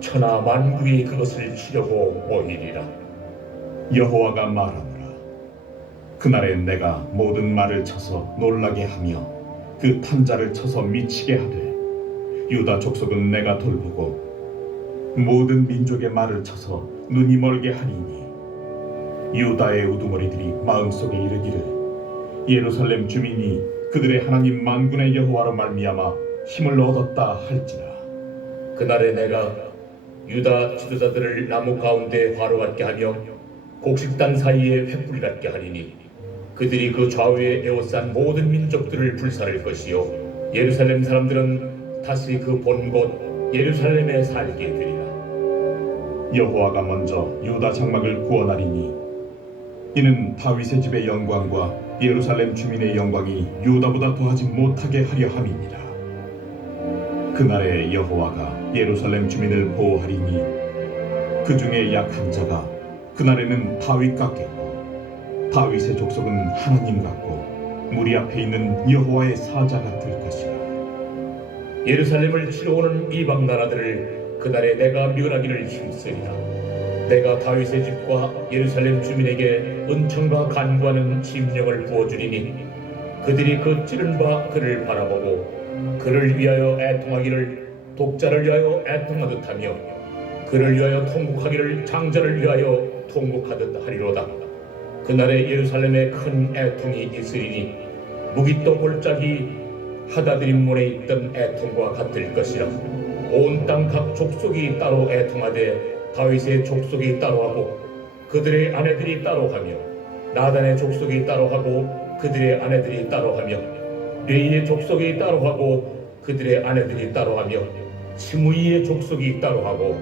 천하 만국이 그것을 치려고 모이리라. 여호와가 말하노라. 그날에 내가 모든 말을 쳐서 놀라게 하며 그 탄자를 쳐서 미치게 하되, 유다 족속은 내가 돌보고 모든 민족의 말을 쳐서 눈이 멀게 하리니, 유다의 우두머리들이 마음속에 이르기를 예루살렘 주민이 그들의 하나님 만군의 여호와로 말미암아 힘을 얻었다 할지라. 그날에 내가 유다 지도자들을 나무 가운데 화로 같게 하며 곡식단 사이에 횃불 같게 하리니 그들이 그 좌우에 에워싼 모든 민족들을 불살을 것이요, 예루살렘 사람들은 다시 그 본 곳 예루살렘에 살게 되리라. 여호와가 먼저 유다 장막을 구원하리니 이는 다윗의 집의 영광과 예루살렘 주민의 영광이 유다보다 더하지 못하게 하려 함이니라. 그날에 여호와가 예루살렘 주민을 보호하리니 그 중에 약한 자가 그날에는 다윗 같겠고 다윗의 족속은 하나님 같고 무리 앞에 있는 여호와의 사자가 될 것이라. 예루살렘을 치러 오는 이방 나라들을 그날에 내가 멸하기를 힘쓰리라. 내가 다윗의 집과 예루살렘 주민에게 은총과 간구하는 심령을 부어주리니 그들이 그 찌른 바 그를 바라보고 그를 위하여 애통하기를 독자를 위하여 애통하듯 하며 그를 위하여 통곡하기를 장자를 위하여 통곡하듯 하리로다. 그날에 예루살렘에 큰 애통이 있으리니 무기또 골짜기 하다드림문에 있던 애통과 같을 것이라. 온 땅 각 족속이 따로 애통하되 다윗의 족속이 따로하고 그들의 아내들이 따로하며 나단의 족속이 따로하고 그들의 아내들이 따로하며 레이의 족속이 따로하고 그들의 아내들이 따로하며 시므이의 족속이 따로하고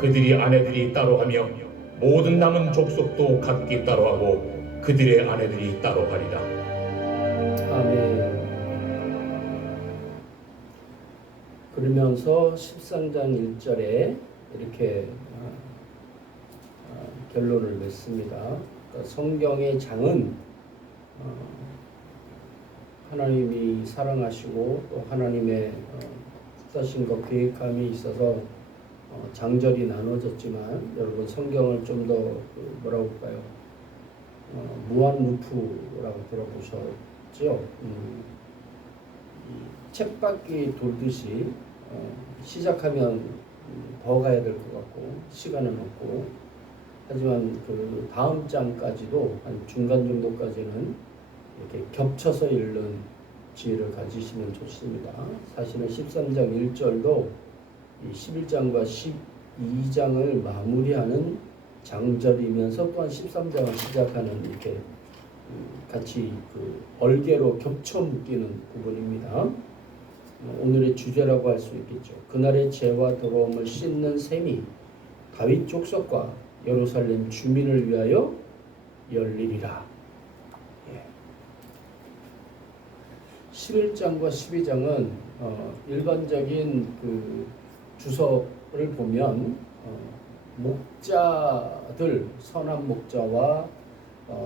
그들의 아내들이 따로하며 모든 남은 족속도 각기 따로하고 그들의 아내들이 따로하리라. 아멘. 그러면서 13장 1절에 이렇게 결론을 맺습니다. 그러니까 성경의 장은 하나님이 사랑하시고 또 하나님의 뜻하심과 계획함이 있어서 장절이 나눠졌지만, 여러분 성경을 좀 더 뭐라고 볼까요? 무한루프라고 들어보셨죠? 쳇바퀴 돌듯이 시작하면 더 가야 될 것 같고 시간은 없고, 하지만 그 다음 장까지도 한 중간 정도까지는 이렇게 겹쳐서 읽는 지혜를 가지시면 좋습니다. 사실은 13장 1절도 이 11장과 12장을 마무리하는 장절이면서 또한 13장을 시작하는 이렇게 같이 그 얼개로 겹쳐 묶이는 부분입니다. 오늘의 주제라고 할 수 있겠죠. 그날의 죄와 더러움을 씻는 셈이 다윗 족속과 예루살렘 주민을 위하여 열리리라. 11장과 12장은 일반적인 그 주석을 보면 목자들, 선한 목자와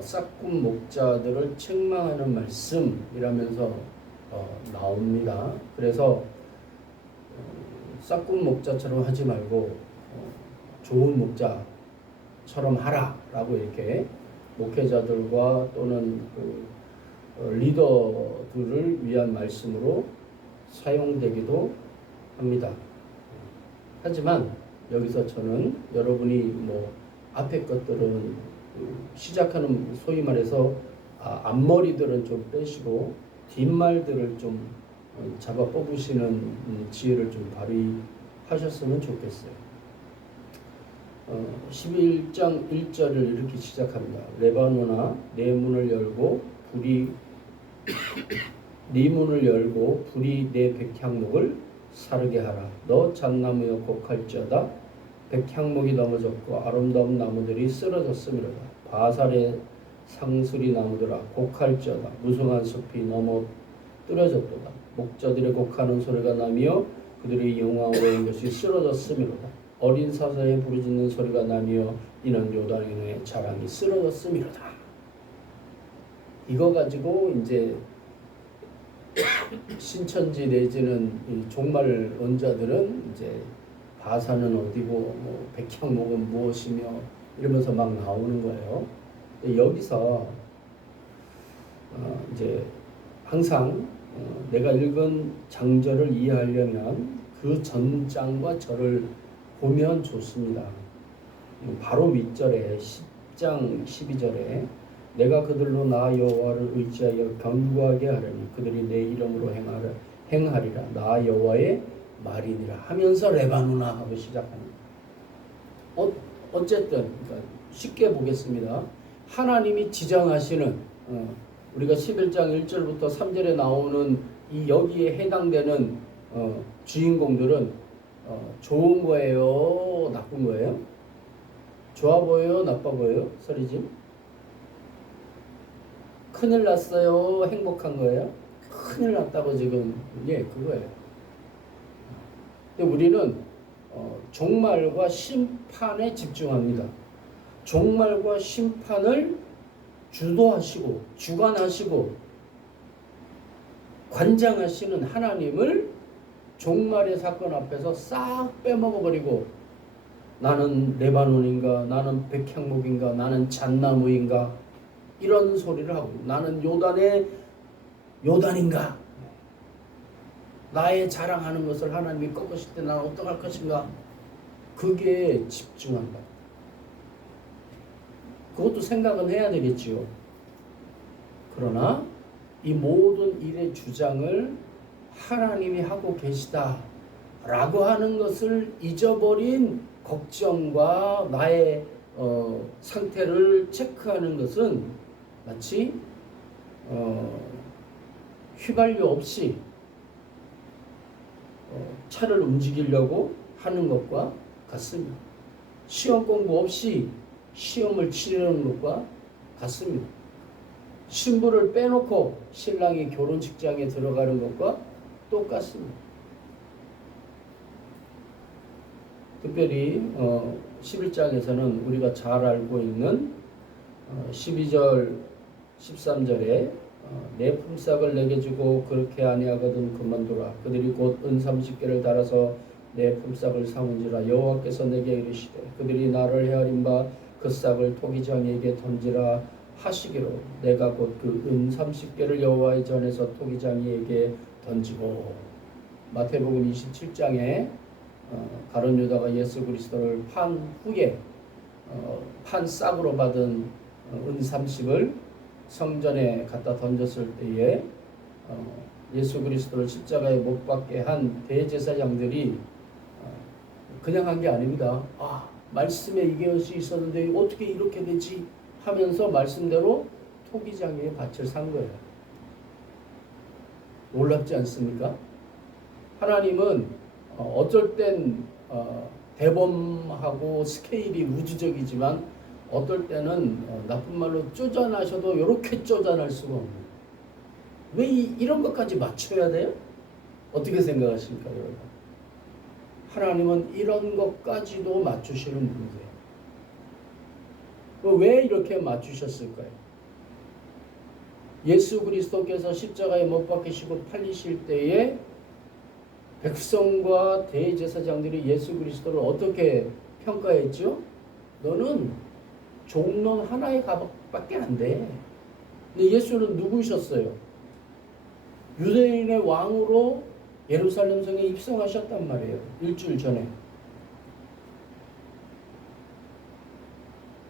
싹군 목자들을 책망하는 말씀이라면서 나옵니다. 그래서 싹군 목자처럼 하지 말고 좋은 목자처럼 하라라고 이렇게 목회자들과 또는 그 리더들을 위한 말씀으로 사용되기도 합니다. 하지만 여기서 저는 여러분이 뭐 앞에 것들은 시작하는 소위 말해서 앞머리들은 좀 빼시고 뒷말들을 좀 잡아 뽑으시는 지혜를 좀 발휘하셨으면 좋겠어요. 11장 1절을 이렇게 시작합니다. 레바노나 네 문을 열고 불이 네 백향목을 사르게 하라. 너 잣나무여 곡할지어다. 백향목이 넘어졌고 아름다운 나무들이 쓰러졌음이로다. 바살의 상수리 나무들아 곡할지어다. 무성한 숲이 넘어뜨려졌도다. 목자들의 곡하는 소리가 나며 그들의 영광으로 것이 쓰러졌음이로다. 어린 사자의 부르짖는 소리가 나며 이는 요단의 자랑이 쓰러졌음이로다. 이거 가지고 이제 신천지 내지는 종말 원자들은 이제 바사는 어디고 뭐 백향목은 무엇이며 이러면서 막 나오는 거예요. 여기서 이제 항상 내가 읽은 장절을 이해하려면 그 전장과 절을 보면 좋습니다. 바로 밑절에 10장 12절에 내가 그들로 나 여호와를 의지하여 견고하게 하려니 그들이 내 이름으로 행하리라. 나 여호와의 말이니라 하면서 레바노나 하고 시작합니다. 어쨌든 그러니까 쉽게 보겠습니다. 하나님이 지정하시는 우리가 11장 1절부터 3절에 나오는 이 여기에 해당되는 주인공들은 좋은 거예요? 나쁜 거예요? 좋아 보여요? 나빠 보여요? 서리짐? 큰일 났어요? 행복한 거예요? 큰일 났다고 지금 그거예요. 근데 우리는 종말과 심판에 집중합니다. 종말과 심판을 주도하시고 주관하시고 관장하시는 하나님을 종말의 사건 앞에서 싹 빼먹어버리고 나는 레바논인가, 나는 백향목인가, 나는 잣나무인가 이런 소리를 하고 나는 요단인가, 나의 자랑하는 것을 하나님이 꺾으실 때 나는 어떡할 것인가, 그게 집중한다. 그것도 생각은 해야 되겠지요. 그러나 이 모든 일의 주장을 하나님이 하고 계시다 라고 하는 것을 잊어버린 걱정과 나의 상태를 체크하는 것은 마치 휘발유 없이 차를 움직이려고 하는 것과 같습니다. 시험 공부 없이 시험을 치르는 것과 같습니다. 신부를 빼놓고 신랑이 결혼 직장에 들어가는 것과 똑같습니다. 특별히 11장에서는 우리가 잘 알고 있는 12절 13절에 내 품삯을 내게 주고 그렇게 아니하거든 그만두라. 그들이 곧 은 30개를 달아서 내 품삯을 삼은지라. 여호와께서 내게 이르시되 그들이 나를 헤아린 바 그 싹을 토기장이에게 던지라 하시기로 내가 곧 그 은 30개를 여호와의 전에서 토기장이에게 던지고. 마태복음 27장에 가룟 유다가 예수 그리스도를 판 후에 판 싹으로 받은 은 30을 성전에 갖다 던졌을 때에 예수 그리스도를 십자가에 못 박게 한 대제사장들이 그냥 한 게 아닙니다. 말씀에 이것이 있었는데 어떻게 이렇게 되지 하면서 말씀대로 토기장에 밭을 산 거예요. 놀랍지 않습니까? 하나님은 어쩔 땐 대범하고 스케일이 우주적이지만 어떨 때는 나쁜 말로 쪼잔하셔도 이렇게 쪼잔할 수가 없는. 왜 이런 것까지 맞춰야 돼요? 어떻게 생각하십니까, 여러분? 하나님은 이런 것까지도 맞추시는 분이세요. 왜 이렇게 맞추셨을까요? 예수 그리스도께서 십자가에 못 박히시고 팔리실 때에 백성과 대제사장들이 예수 그리스도를 어떻게 평가했죠? 너는 종놈 하나의 가밖에 안 돼. 근데 예수는 누구셨어요? 유대인의 왕으로 예루살렘 성에 입성하셨단 말이에요. 일주일 전에.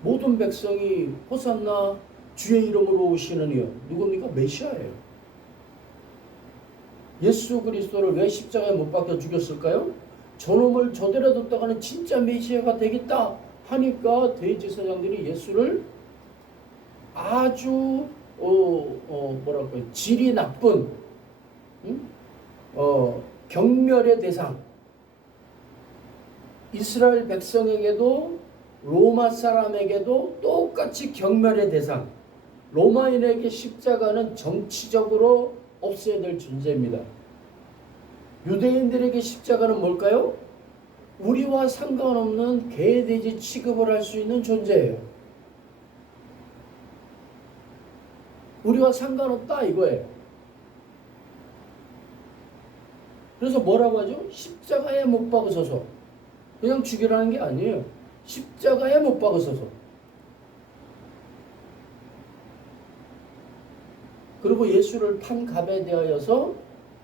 모든 백성이 호산나 주의 이름으로 오시는 이요. 누굽니까? 메시아예요. 예수 그리스도를 왜 십자가에 못 박혀 죽였을까요? 저놈을 저대로 뒀다가는 진짜 메시아가 되겠다 하니까 대제사장들이 예수를 아주 뭐랄까요, 질이 나쁜 경멸의 대상, 이스라엘 백성에게도 로마 사람에게도 똑같이 경멸의 대상, 로마인에게 십자가는 정치적으로 없어야 될 존재입니다. 유대인들에게 십자가는 뭘까요? 우리와 상관없는 개돼지 취급을 할 수 있는 존재예요. 우리와 상관없다 이거예요. 그래서 뭐라고 하죠? 십자가에 못 박으소서. 그냥 죽이라는 게 아니에요. 십자가에 못 박으소서. 그리고 예수를 탄 값에 대하여서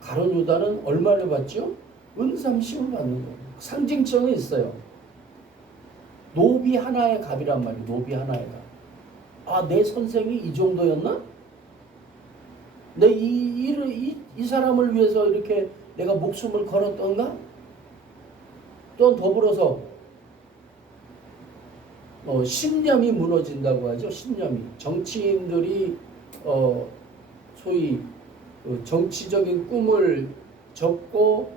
가룟 유다는 얼마를 받죠? 은삼십을 받는 거예요. 상징성이 있어요. 노비 하나의 값이란 말이에요. 노비 하나의 값. 아, 내 선생이 이 정도였나? 이 사람을 위해서 이렇게 내가 목숨을 걸었던가? 또한 더불어서 신념이 무너진다고 하죠. 신념이. 정치인들이 소위 정치적인 꿈을 접고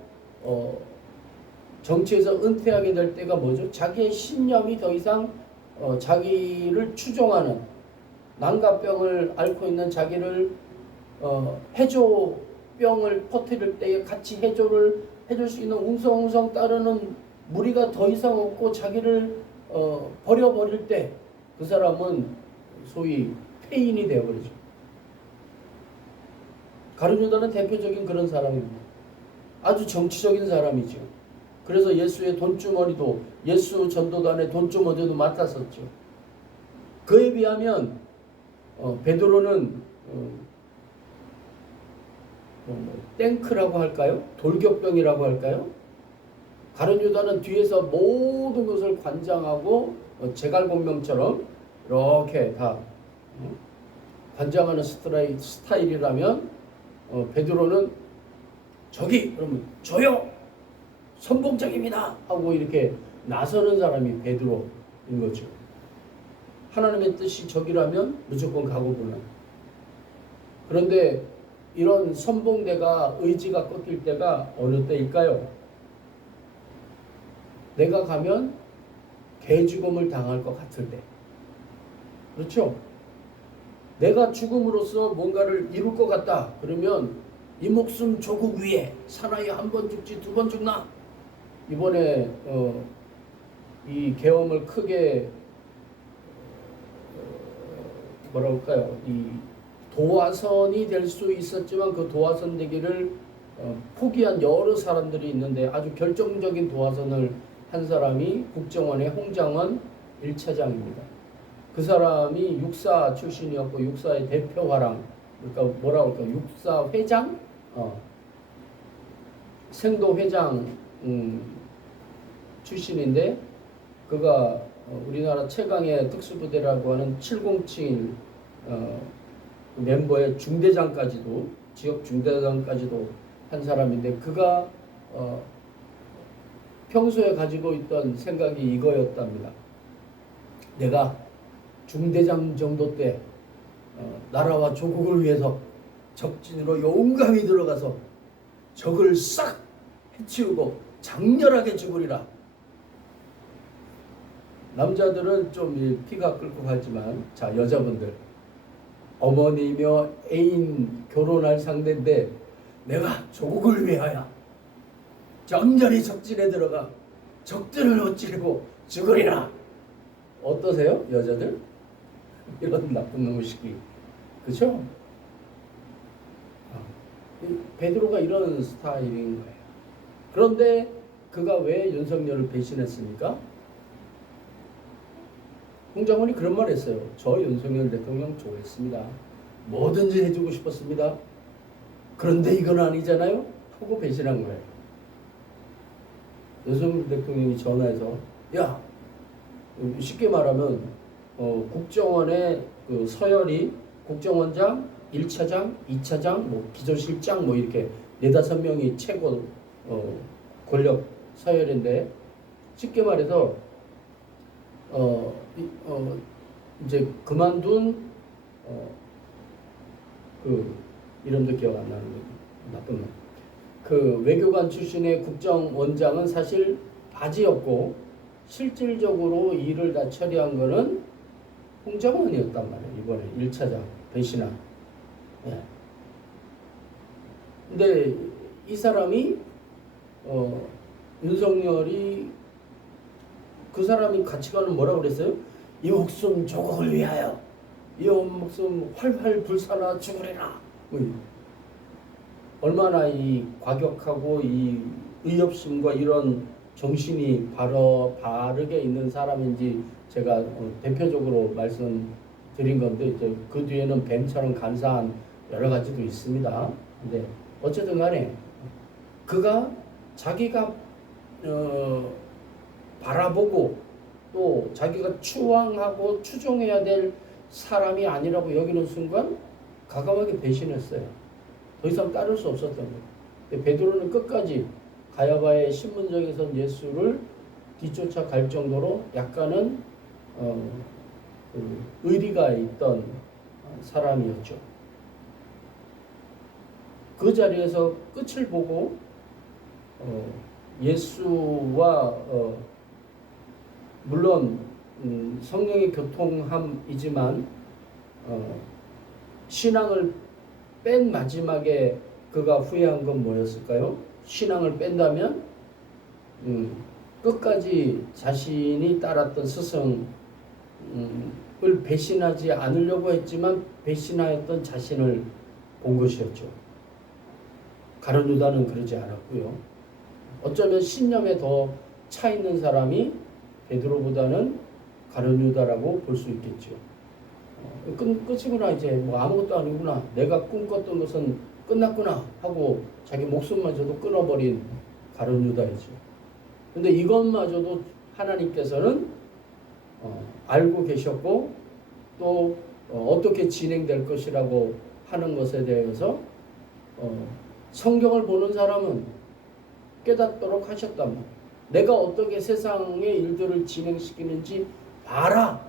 정치에서 은퇴하게 될 때가 뭐죠? 자기의 신념이 더 이상 자기를 추종하는, 난각병을 앓고 있는 자기를 해조병을 퍼뜨릴 때에 같이 해조를 해줄 수 있는 웅성웅성 따르는 무리가 더 이상 없고 자기를 버려버릴 때 그 사람은 소위 폐인이 되어버리죠. 가룟 유다는 대표적인 그런 사람입니다. 아주 정치적인 사람이죠. 그래서 예수의 돈주머니도, 예수 전도단의 돈주머니도 맡았었죠. 그에 비하면 베드로는 탱크라고 할까요? 돌격병이라고 할까요? 가룟 유다는 뒤에서 모든 것을 관장하고 제갈공명처럼 이렇게 다 관장하는 스타일이라면 베드로는 저기 그러면 저요 선봉장입니다 하고 이렇게 나서는 사람이 베드로인 거죠. 하나님의 뜻이 저기라면 무조건 가고부는. 그런데 이런 선봉대가 의지가 꺾일 때가 어느 때일까요? 내가 가면 개죽음을 당할 것 같을 때. 그렇죠? 내가 죽음으로써 뭔가를 이룰 것 같다. 그러면 이 목숨 조국 위에 사나이 한 번 죽지 두 번 죽나? 이번에 이 계엄을 크게 뭐라고 할까요? 이 도화선이 될 수 있었지만 그 도화선 되기를 포기한 여러 사람들이 있는데 아주 결정적인 도화선을 한 사람이 국정원의 홍장원 1차장입니다. 그 사람이 육사 출신이었고 육사의 대표화랑, 그러니까 뭐라고 할까요? 육사 회장? 생도 회장 출신인데 그가 우리나라 최강의 특수부대라고 하는 707 멤버의 중대장까지도, 지역 중대장까지도 한 사람인데 그가 평소에 가지고 있던 생각이 이거였답니다. 내가 중대장 정도 때 나라와 조국을 위해서 적진으로 용감히 들어가서 적을 싹 해치우고 장렬하게 죽으리라. 남자들은 좀 피가 끓고 하지만, 자, 여자분들, 어머니며 애인 결혼할 상대인데 내가 조국을 위하여 정절히 적진에 들어가 적들을 엇지르고 죽으리라. 어떠세요, 여자들? 이런 나쁜 놈의 시기, 그렇죠? 베드로가 이런 스타일인 거예요. 그런데 그가 왜 윤석열을 배신했습니까? 홍장원이 그런 말 했어요. 저 윤석열 대통령 좋아했습니다. 뭐든지 해주고 싶었습니다. 그런데 이건 아니잖아요 하고 배신한 거예요. 윤석열 대통령이 전화해서 야, 쉽게 말하면 국정원의 그 서열이 국정원장, 1차장, 2차장, 뭐 기조실장 뭐 이렇게 4-5명이 최고 권력 서열인데, 쉽게 말해서 이제 그만둔 그 이름도 기억 안 나는 거 나쁜 말. 그 외교관 출신의 국정원장은 사실 바지였고 실질적으로 일을 다 처리한 거는 홍정원이었단 말이에요. 이번에 1차장 배신한. 예. 근데 이 사람이 윤석열이 그 사람이 가치관은 뭐라고 그랬어요? 이 목숨 조국을 위하여, 이 목숨 활활 불사라 죽으리라. 얼마나 이 과격하고 이 의협심과 이런 정신이 바르게 있는 사람인지 제가 대표적으로 말씀드린 건데, 이제 그 뒤에는 뱀처럼 간사한 여러 가지도 있습니다. 근데 어쨌든 간에 그가 자기가 바라보고 또 자기가 추앙하고 추종해야 될 사람이 아니라고 여기는 순간 과감하게 배신했어요. 더 이상 따를 수 없었던 거예요. 베드로는 끝까지 가야바의 신분정에선 예수를 뒤쫓아 갈 정도로 약간은 그 의리가 있던 사람이었죠. 그 자리에서 끝을 보고 예수와 물론 성령의 교통함이지만 신앙을 뺀 마지막에 그가 후회한 건 뭐였을까요? 신앙을 뺀다면 끝까지 자신이 따랐던 스승을 배신하지 않으려고 했지만 배신하였던 자신을 본 것이었죠. 가룟 유다는 그러지 않았고요. 어쩌면 신념에 더 차 있는 사람이 베드로보다는 가룟 유다라고 볼 수 있겠죠. 끝이구나, 이제 뭐 아무것도 아니구나, 내가 꿈꿨던 것은 끝났구나 하고 자기 목숨마저도 끊어버린 가룟 유다이죠. 근데 이것마저도 하나님께서는 알고 계셨고 또 어떻게 진행될 것이라고 하는 것에 대해서 성경을 보는 사람은 깨닫도록 하셨단 말이에요. 내가 어떻게 세상의 일들을 진행시키는지 봐라.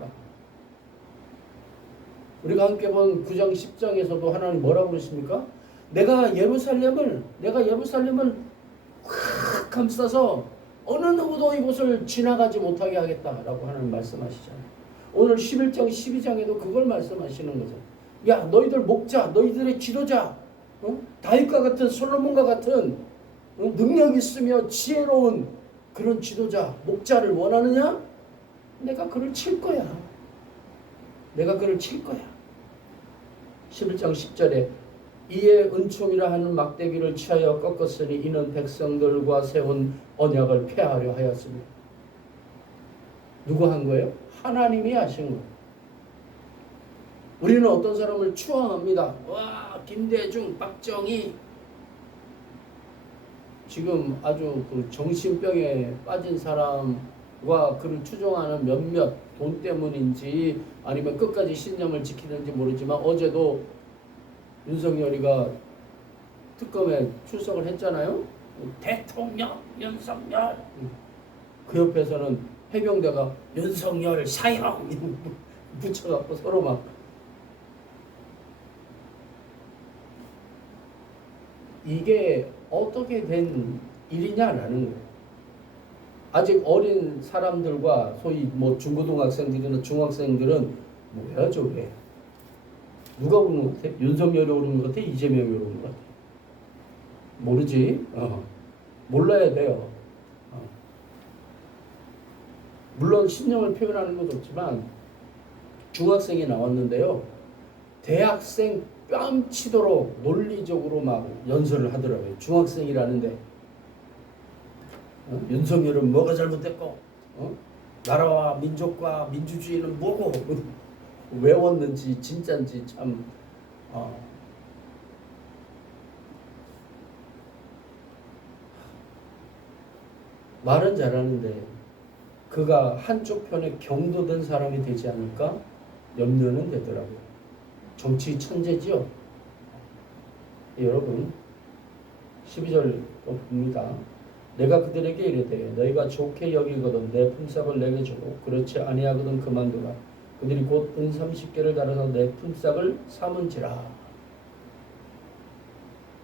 우리가 함께 본 9장 10장에서도 하나님 뭐라고 그러십니까? 내가 예루살렘을 확 감싸서 어느 누구도 이곳을 지나가지 못하게 하겠다라고 하나님 말씀하시잖아요. 오늘 11장 12장에도 그걸 말씀하시는 거죠. 야, 너희들 목자, 너희들의 지도자, 다윗과 같은 솔로몬과 같은 능력 있으며 지혜로운 그런 지도자, 목자를 원하느냐? 내가 그를 칠 거야. 내가 그를 칠 거야. 11장 10절에 이에 은총이라 하는 막대기를 취하여 꺾었으니 이는 백성들과 세운 언약을 폐하려 하였습니다. 누가 한 거예요? 하나님이 하신 거예요. 우리는 어떤 사람을 추앙합니다. 와, 김대중, 박정희. 지금 아주 그 정신병에 빠진 사람과 그를 추종하는 몇몇 돈 때문인지 아니면 끝까지 신념을 지키는지 모르지만 어제도 윤석열이가 특검에 출석을 했잖아요. 대통령 윤석열. 그 옆에서는 해병대가 윤석열 사형 붙여갖고 서로 막 이게 어떻게 된 일이냐라는 거예요. 아직 어린 사람들과 소위 뭐 중고등학생들이나 중학생들은 뭐야 저게? 누가 오는 것 같아? 윤석열이 오는 것 같아? 이재명이 오는 것 같아? 모르지? 몰라야 돼요. 물론 신념을 표현하는 건 좋지만 중학생이 나왔는데요. 대학생 뺨치도록 논리적으로 막 연설을 하더라고요. 중학생이라는데 윤석열은 뭐가 잘못됐고 나라와 민족과 민주주의는 뭐고 외웠는지 진짠지 참 말은 잘하는데 그가 한쪽 편에 경도된 사람이 되지 않을까 염려는 되더라고요. 정치 천재지요. 여러분 12절 봅니다. 내가 그들에게 이르되 너희가 좋게 여기거든 내 품삯을 내게 주고 그렇지 아니하거든 그만두라. 그들이 곧 은 30개를 달아서 내 품삯을 삼은지라.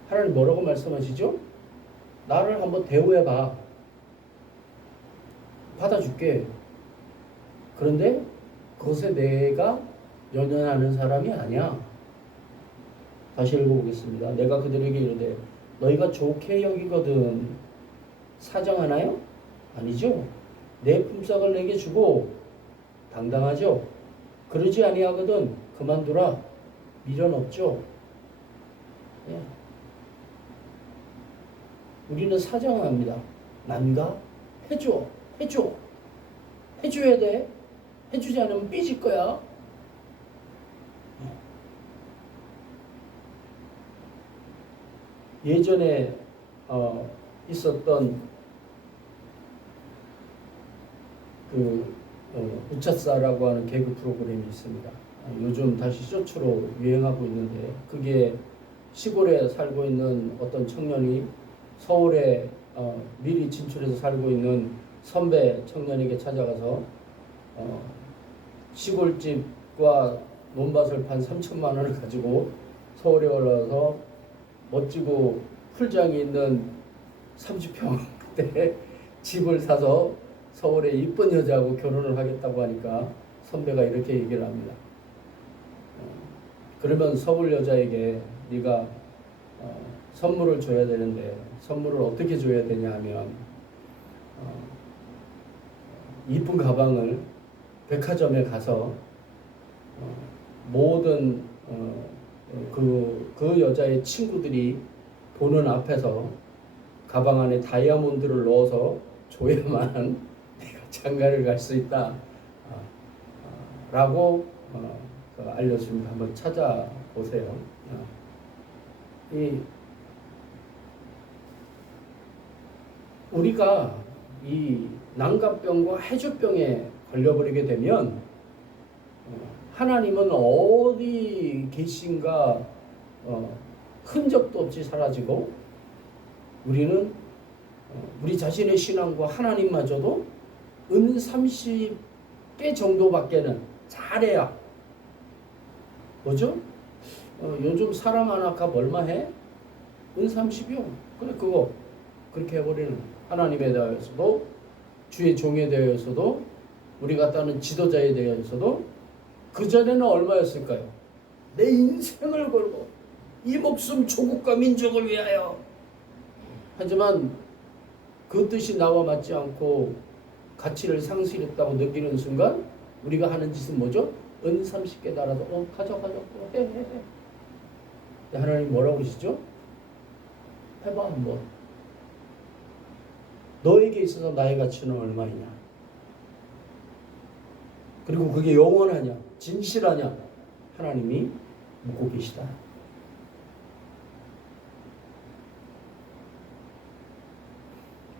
하나님 뭐라고 말씀하시죠? 나를 한번 대우해봐. 받아줄게. 그런데 그것에 내가 연연하는 사람이 아니야. 다시 읽어보겠습니다. 내가 그들에게 이르되 너희가 좋게 여기거든 사정하나요? 아니죠. 내 품삯을 내게 주고 당당하죠. 그러지 아니하거든 그만두라. 미련 없죠. 예. 우리는 사정합니다. 난가? 해줘. 해줘야 돼. 해주지 않으면 삐질 거야. 예전에 있었던 우차싸라고 하는 개그 프로그램이 있습니다. 요즘 다시 쇼츠로 유행하고 있는데 그게 시골에 살고 있는 어떤 청년이 서울에 미리 진출해서 살고 있는 선배 청년에게 찾아가서 시골집과 논밭을 판 3천만 원을 가지고 서울에 올라와서 멋지고 풀장이 있는 30평대 집을 사서 서울에 이쁜 여자하고 결혼을 하겠다고 하니까 선배가 이렇게 얘기를 합니다. 그러면 서울 여자에게 네가 선물을 줘야 되는데 선물을 어떻게 줘야 되냐 하면 이쁜 가방을 백화점에 가서 모든 그 여자의 친구들이 보는 앞에서 가방 안에 다이아몬드를 넣어서 줘야만 내가 장가를 갈 수 있다 라고 알려줍니다. 한번 찾아보세요. 우리가 이 난각병과 해주병에 걸려버리게 되면 하나님은 어디 계신가 흔적도 없이 사라지고 우리는 우리 자신의 신앙과 하나님마저도 은 30개 정도밖에는 잘해야 뭐죠? 요즘 사람 하나 값 얼마 해? 은 30이요. 그래 그거 그렇게 해버리는 하나님에 대하여서도 주의 종에 대하여서도 우리 같다는 지도자에 대하여서도 그전에는 얼마였을까요? 내 인생을 걸고 이 목숨 조국과 민족을 위하여. 하지만 그 뜻이 나와 맞지 않고 가치를 상실했다고 느끼는 순간 우리가 하는 짓은 뭐죠? 은 30개 달아서 가져 해. 하나님 뭐라고 그러시죠? 해봐 한번. 너에게 있어서 나의 가치는 얼마이냐? 그리고 그게 영원하냐? 진실하냐? 하나님이 묻고 계시다.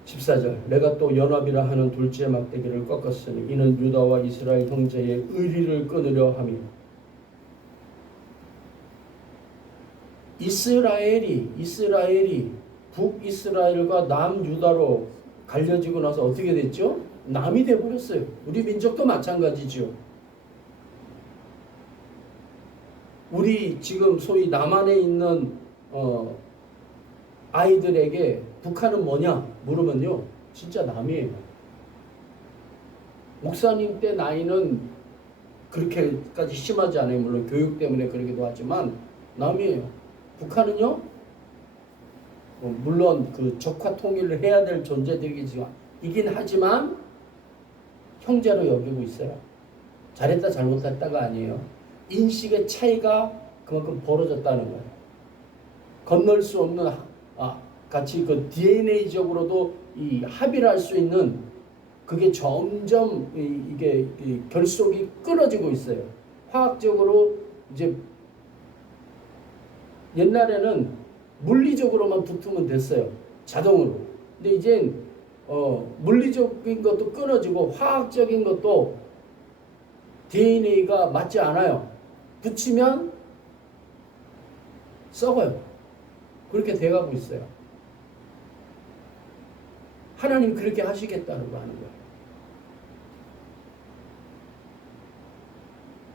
(14절) 내가 또 연합이라 하는 둘째 막대기를 꺾었으니 이는 유다와 이스라엘 형제의 의리를 끊으려 함이요. 이스라엘이 북이스라엘과 남유다로 갈려지고 나서 어떻게 됐죠? 남이 돼버렸어요. 우리 민족도 마찬가지죠. 우리 지금 소위 남한에 있는 아이들에게 북한은 뭐냐 물으면요, 진짜 남이에요. 목사님 때 나이는 그렇게까지 심하지 않아요. 물론 교육 때문에 그러기도 하지만 남이에요. 북한은요, 물론 그 적화 통일을 해야 될 존재들이긴 하지만 형제로 여기고 있어요. 잘했다 잘못했다가 아니에요. 인식의 차이가 그만큼 벌어졌다는 거예요. 건널 수 없는 같이 그 DNA적으로도 이 합의를 할 수 있는 그게 점점 이게 결속이 끊어지고 있어요. 화학적으로 이제 옛날에는 물리적으로만 붙으면 됐어요. 자동으로. 근데 이젠 물리적인 것도 끊어지고 화학적인 것도 DNA가 맞지 않아요. 붙이면 썩어요. 그렇게 돼가고 있어요. 하나님 그렇게 하시겠다는 거 하는 거예요.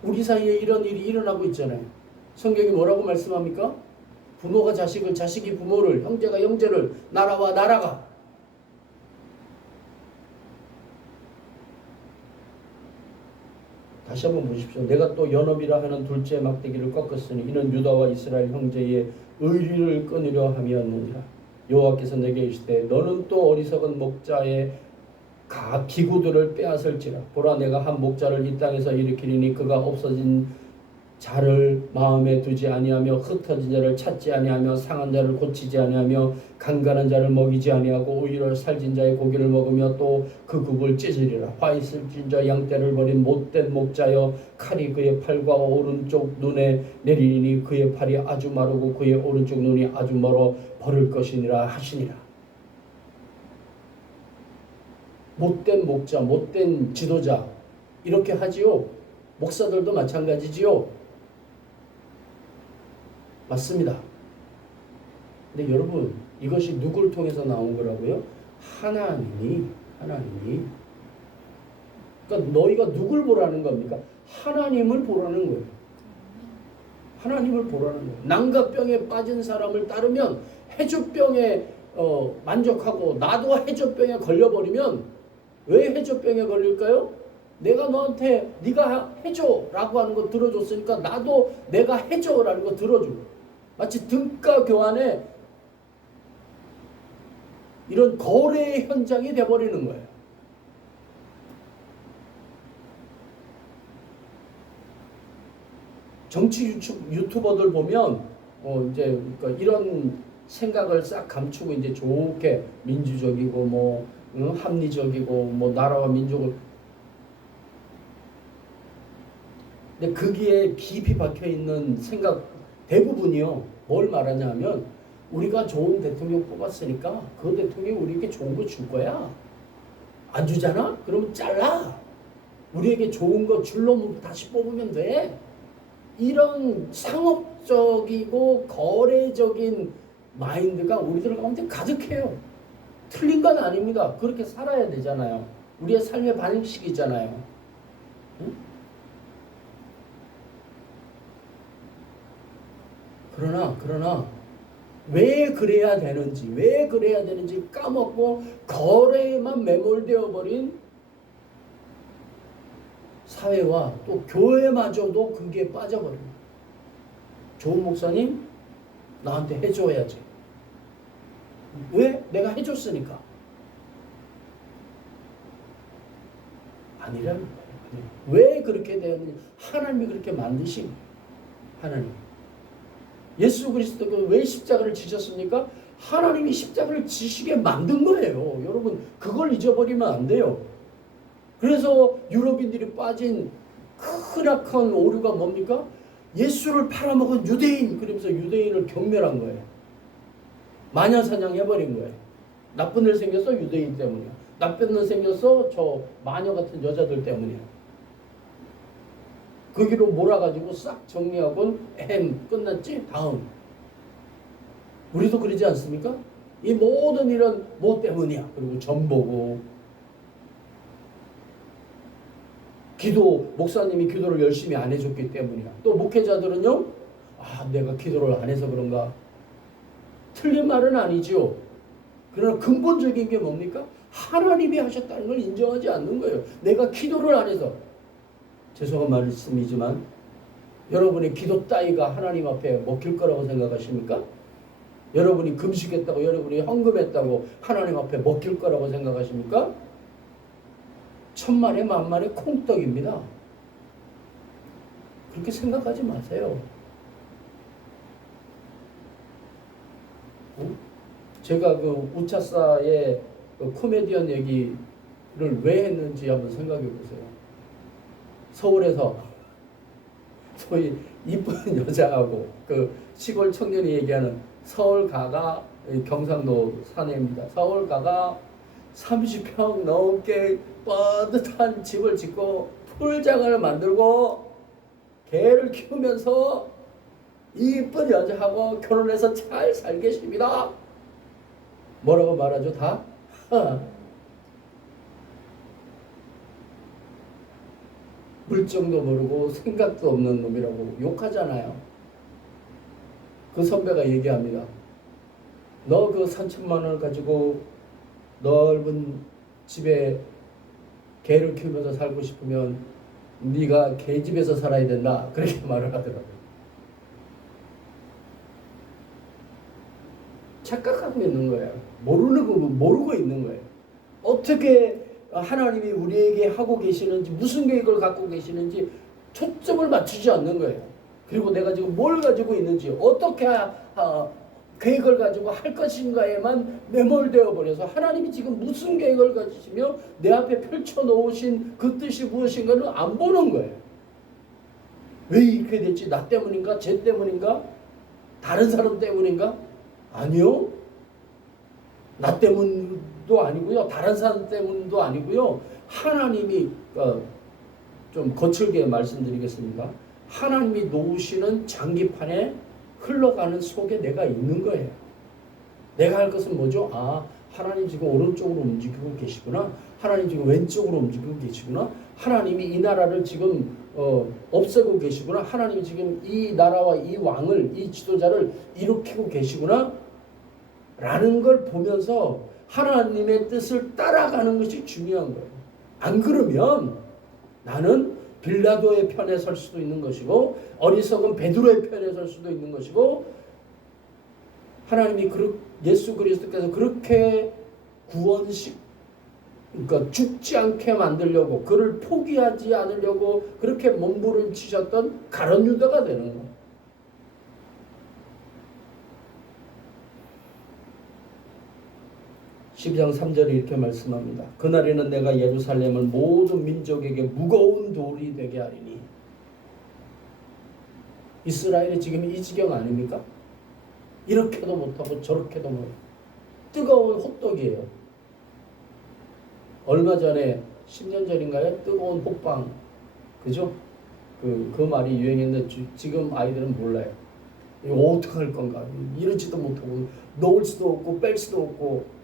우리 사이에 이런 일이 일어나고 있잖아요. 성경이 뭐라고 말씀합니까? 부모가 자식을, 자식이 부모를, 형제가 형제를, 나라와 나라가. 다시 한번 보십시오. 내가 또 연업이라 하는 둘째 막대기를 꺾었으니 이는 유다와 이스라엘 형제의 의리를 끊으려 함이었느니라. 여호와께서 내게 이르시되 너는 또 어리석은 목자의 기구들을 빼앗을지라. 보라, 내가 한 목자를 이 땅에서 일으키리니 그가 없어진 자를 마음에 두지 아니하며 흩어진 자를 찾지 아니하며 상한 자를 고치지 아니하며 간간한 자를 먹이지 아니하고 오히려 살진 자의 고기를 먹으며 또 그 굽을 찢으리라. 화 있을 진자 양떼를 버린 못된 목자여, 칼이 그의 팔과 오른쪽 눈에 내리니 그의 팔이 아주 마르고 그의 오른쪽 눈이 아주 멀어 버릴 것이니라 하시니라. 못된 목자, 못된 지도자 이렇게 하지요. 목사들도 마찬가지지요. 맞습니다. 근데 여러분, 이것이 누구를 통해서 나온 거라고요? 하나님이. 그러니까 너희가 누굴 보라는 겁니까? 하나님을 보라는 거예요. 하나님을 보라는 거예요. 난가병에 빠진 사람을 따르면 해조병에 만족하고 나도 해조병에 걸려버리면, 왜 해조병에 걸릴까요? 내가 너한테 네가 해줘라고 하는 거 들어줬으니까 나도 내가 해줘라는 거 들어주고, 마치 등가 교환에 이런 거래의 현장이 돼버리는 거예요. 정치 유튜버들 보면 이제 그러니까 이런 생각을 싹 감추고 이제 좋게 민주적이고 뭐 합리적이고 뭐 나라와 민족을, 근데 거기에 깊이 박혀 있는 생각 대부분이요. 뭘 말하냐면 우리가 좋은 대통령 뽑았으니까 그 대통령이 우리에게 좋은 거 줄 거야. 안 주잖아? 그러면 잘라. 우리에게 좋은 거 줄로 다시 뽑으면 돼. 이런 상업적이고 거래적인 마인드가 우리들 가운데 가득해요. 틀린 건 아닙니다. 그렇게 살아야 되잖아요. 우리의 삶의 방식이잖아요. 응? 그러나 왜 그래야 되는지 까먹고 거래에만 매몰되어 버린 사회와 또 교회마저도 그게 빠져버립니다. 좋은 목사님 나한테 해줘야지. 왜? 내가 해줬으니까. 아니라는 거예요. 왜 그렇게 되었는지 하나님이 그렇게 만드신 하나님. 예수 그리스도가 왜 십자가를 지셨습니까? 하나님이 십자가를 지시게 만든 거예요. 여러분 그걸 잊어버리면 안 돼요. 그래서 유럽인들이 빠진 크나큰 오류가 뭡니까? 예수를 팔아먹은 유대인, 그러면서 유대인을 경멸한 거예요. 마녀사냥 해버린 거예요. 나쁜 일 생겼어? 유대인 때문이야. 나쁜 일 생겼어? 저 마녀 같은 여자들 때문이야. 거기로 몰아가지고 싹 정리하고 끝났지? 다음. 우리도 그러지 않습니까? 이 모든 일은 뭐 때문이야? 그리고 전보고 목사님이 기도를 열심히 안 해줬기 때문이야. 또 목회자들은요, 내가 기도를 안 해서 그런가. 틀린 말은 아니죠. 그러나 근본적인 게 뭡니까? 하나님이 하셨다는 걸 인정하지 않는 거예요. 내가 기도를 안 해서. 죄송한 말씀이지만 여러분의 기도 따위가 하나님 앞에 먹힐 거라고 생각하십니까? 여러분이 금식했다고, 여러분이 헌금했다고 하나님 앞에 먹힐 거라고 생각하십니까? 천만에 만만의 콩떡입니다. 그렇게 생각하지 마세요. 제가 그 우차사의 그 코미디언 얘기를 왜 했는지 한번 생각해 보세요. 서울에서 소위 이쁜 여자하고 그 시골 청년이 얘기하는 서울 가가 경상도 사내입니다. 서울 가가 30평 넘게 뻗듯한 집을 짓고 풀장을 만들고 개를 키우면서 이쁜 여자하고 결혼해서 잘 살겠습니다. 뭐라고 말하죠? 다? 물정도 모르고 생각도 없는 놈이라고 욕하잖아요. 그 선배가 얘기합니다. 너 그 3천만 원을 가지고 넓은 집에 개를 키우면서 살고 싶으면 네가 개집에서 살아야 된다. 그렇게 말을 하더라고요. 착각하고 있는 거예요. 모르고 있는 거예요. 어떻게 하나님이 우리에게 하고 계시는지, 무슨 계획을 갖고 계시는지 초점을 맞추지 않는 거예요. 그리고 내가 지금 뭘 가지고 있는지, 어떻게 계획을 가지고 할 것인가에만 매몰되어 버려서 하나님이 지금 무슨 계획을 가지시며 내 앞에 펼쳐놓으신 그 뜻이 무엇인가는 안 보는 거예요. 왜 이렇게 됐지? 나 때문인가? 쟤 때문인가? 다른 사람 때문인가? 아니요. 나 때문도 아니고요. 다른 사람 때문도 아니고요. 하나님이 좀 거칠게 말씀드리겠습니다. 하나님이 놓으시는 장기판에 흘러가는 속에 내가 있는 거예요. 내가 할 것은 뭐죠? 하나님 지금 오른쪽으로 움직이고 계시구나. 하나님 지금 왼쪽으로 움직이고 계시구나. 하나님이 이 나라를 지금 없애고 계시구나. 하나님이 지금 이 나라와 이 왕을, 이 지도자를 일으키고 계시구나. 라는 걸 보면서 하나님의 뜻을 따라가는 것이 중요한 거예요. 안 그러면 나는 빌라도의 편에 설 수도 있는 것이고 어리석은 베드로의 편에 설 수도 있는 것이고 하나님이 예수 그리스도께서 그렇게 그러니까 죽지 않게 만들려고 그를 포기하지 않으려고 그렇게 몸부림치셨던 가룟 유다가 되는 거예요. 12장 3절에 이렇게 말씀합니다. 그날에는 내가 예루살렘을 모든 민족에게 무거운 돌이 되게 하리니. 이스라엘이 지금 이 지경 아닙니까? 이렇게도 못하고 저렇게도 못하고 뜨거운 호떡이에요. 얼마 전에 10년 전인가요? 뜨거운 호빵, 그죠? 그 말이 유행했는데 지금 아이들은 몰라요. 이거 어떻게 할 건가? 이러지도 못하고 넣을 수도 없고 뺄 수도 없고.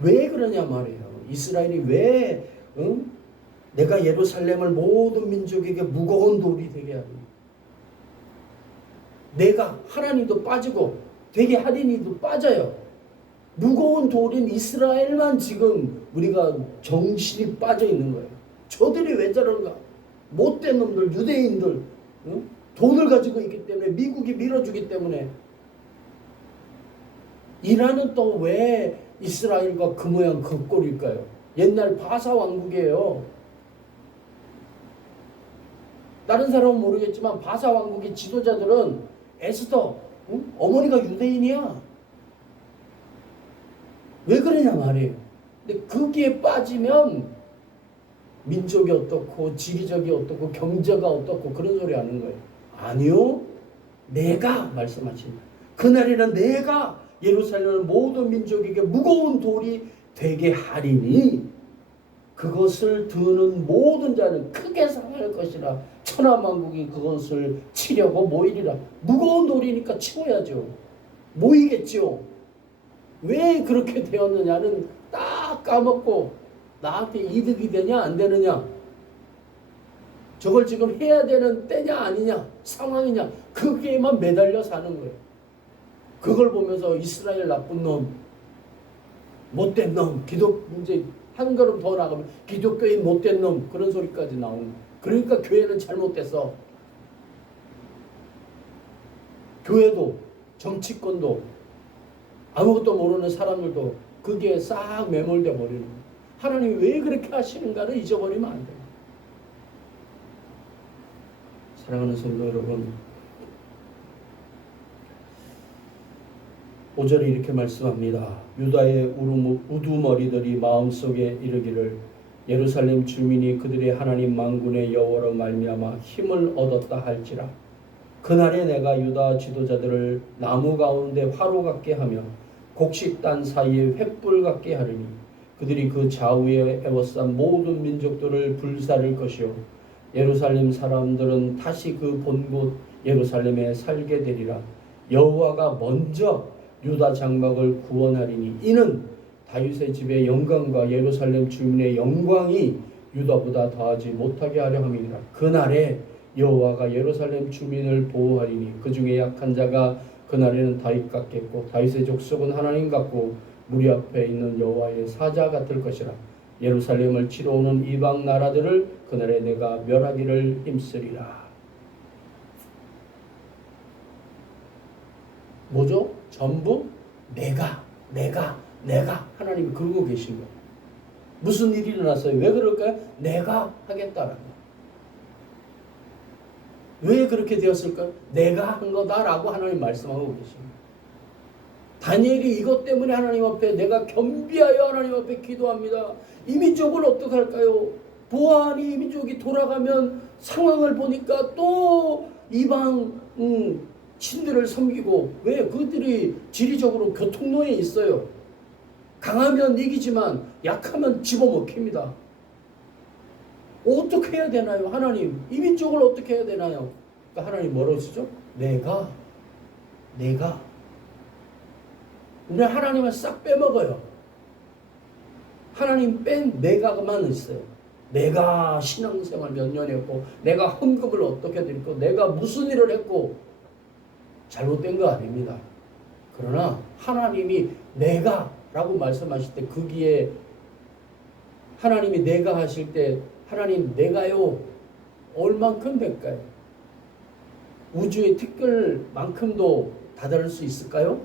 왜 그러냐 말이에요. 이스라엘이 왜 내가 예루살렘을 모든 민족에게 무거운 돌이 되게 하니. 내가 하나님도 빠지고 되게 하리니도 빠져요. 무거운 돌인 이스라엘만 지금 우리가 정신이 빠져 있는 거예요. 저들이 왜 저런가? 못된 놈들, 유대인들, 돈을 가지고 있기 때문에, 미국이 밀어주기 때문에. 이란은 또 왜 이스라엘과 그 모양 그 꼴일까요? 옛날 바사 왕국이에요. 다른 사람은 모르겠지만 바사 왕국의 지도자들은 에스더, 어머니가 유대인이야. 왜 그러냐 말이에요. 근데 거기에 빠지면 민족이 어떻고 지리적이 어떻고 경제가 어떻고 그런 소리 하는 거예요. 아니요. 내가 말씀하신다. 그날에는 내가 예루살렘을 모든 민족에게 무거운 돌이 되게 하리니 그것을 드는 모든 자는 크게 상할 것이라. 천하만국이 그것을 치려고 모이리라. 무거운 돌이니까 치워야죠. 모이겠죠. 왜 그렇게 되었느냐는 딱 까먹고 나한테 이득이 되냐 안 되느냐, 저걸 지금 해야 되는 때냐 아니냐 상황이냐, 거기에만 매달려 사는 거예요. 그걸 보면서 이스라엘 나쁜 놈, 못된 놈, 이제 한 걸음 더 나가면 기독교인 못된 놈, 그런 소리까지 나오는 거예요. 그러니까 교회는 잘못됐어. 교회도 정치권도 아무것도 모르는 사람들도 거기에 싹 매몰돼 버리는 거예요. 하나님이 왜 그렇게 하시는가를 잊어버리면 안 돼요. 사랑하는 성도 여러분, 5절에 이렇게 말씀합니다. 유다의 우두머리들이 마음속에 이르기를 예루살렘 주민이 그들의 하나님 만군의 여호와로 말미암아 힘을 얻었다 할지라. 그날에 내가 유다 지도자들을 나무 가운데 화로 같게 하며 곡식단 사이에 횃불 같게 하리니 그들이 그 좌우에 에워싼 모든 민족들을 불사를 것이요 예루살렘 사람들은 다시 그 본곳 예루살렘에 살게 되리라. 여호와가 먼저 유다 장막을 구원하리니 이는 다윗의 집의 영광과 예루살렘 주민의 영광이 유다보다 더하지 못하게 하려 함이니라. 그날에 여호와가 예루살렘 주민을 보호하리니 그 중에 약한 자가 그날에는 다윗 같겠고 다윗의 족속은 하나님 같고 무리 앞에 있는 여호와의 사자 같을 것이라. 예루살렘을 치러 오는 이방 나라들을 그날에 내가 멸하기를 힘쓰리라. 뭐죠? 전부 내가 하나님이 그러고 계신 거예요. 무슨 일이 일어났어요? 왜 그럴까요? 내가 하겠다라고. 왜 그렇게 되었을까요? 내가 한 거다라고 하나님 말씀하고 계십니다. 다니엘이 이것 때문에 하나님 앞에 내가 겸비하여 하나님 앞에 기도합니다. 이 민족을 어떻게 할까요? 보아하니 이 민족이 돌아가면 상황을 보니까 또 이방 신들을 섬기고, 왜? 그들이 지리적으로 교통로에 있어요. 강하면 이기지만 약하면 집어먹힙니다. 어떻게 해야 되나요? 하나님, 이 민족을 어떻게 해야 되나요? 그러니까 하나님 뭐라고 쓰죠? 내가 우리 하나님은 싹 빼먹어요. 하나님 뺀 내가만 있어요. 내가 신앙생활 몇 년 했고, 내가 헌금을 어떻게 드렸고, 내가 무슨 일을 했고, 잘못된 거 아닙니다. 그러나 하나님이 내가라고 말씀하실 때 거기에 하나님이 내가 하실 때 하나님 내가요 얼만큼 될까요? 우주의 티끌만큼도 다다를 수 있을까요?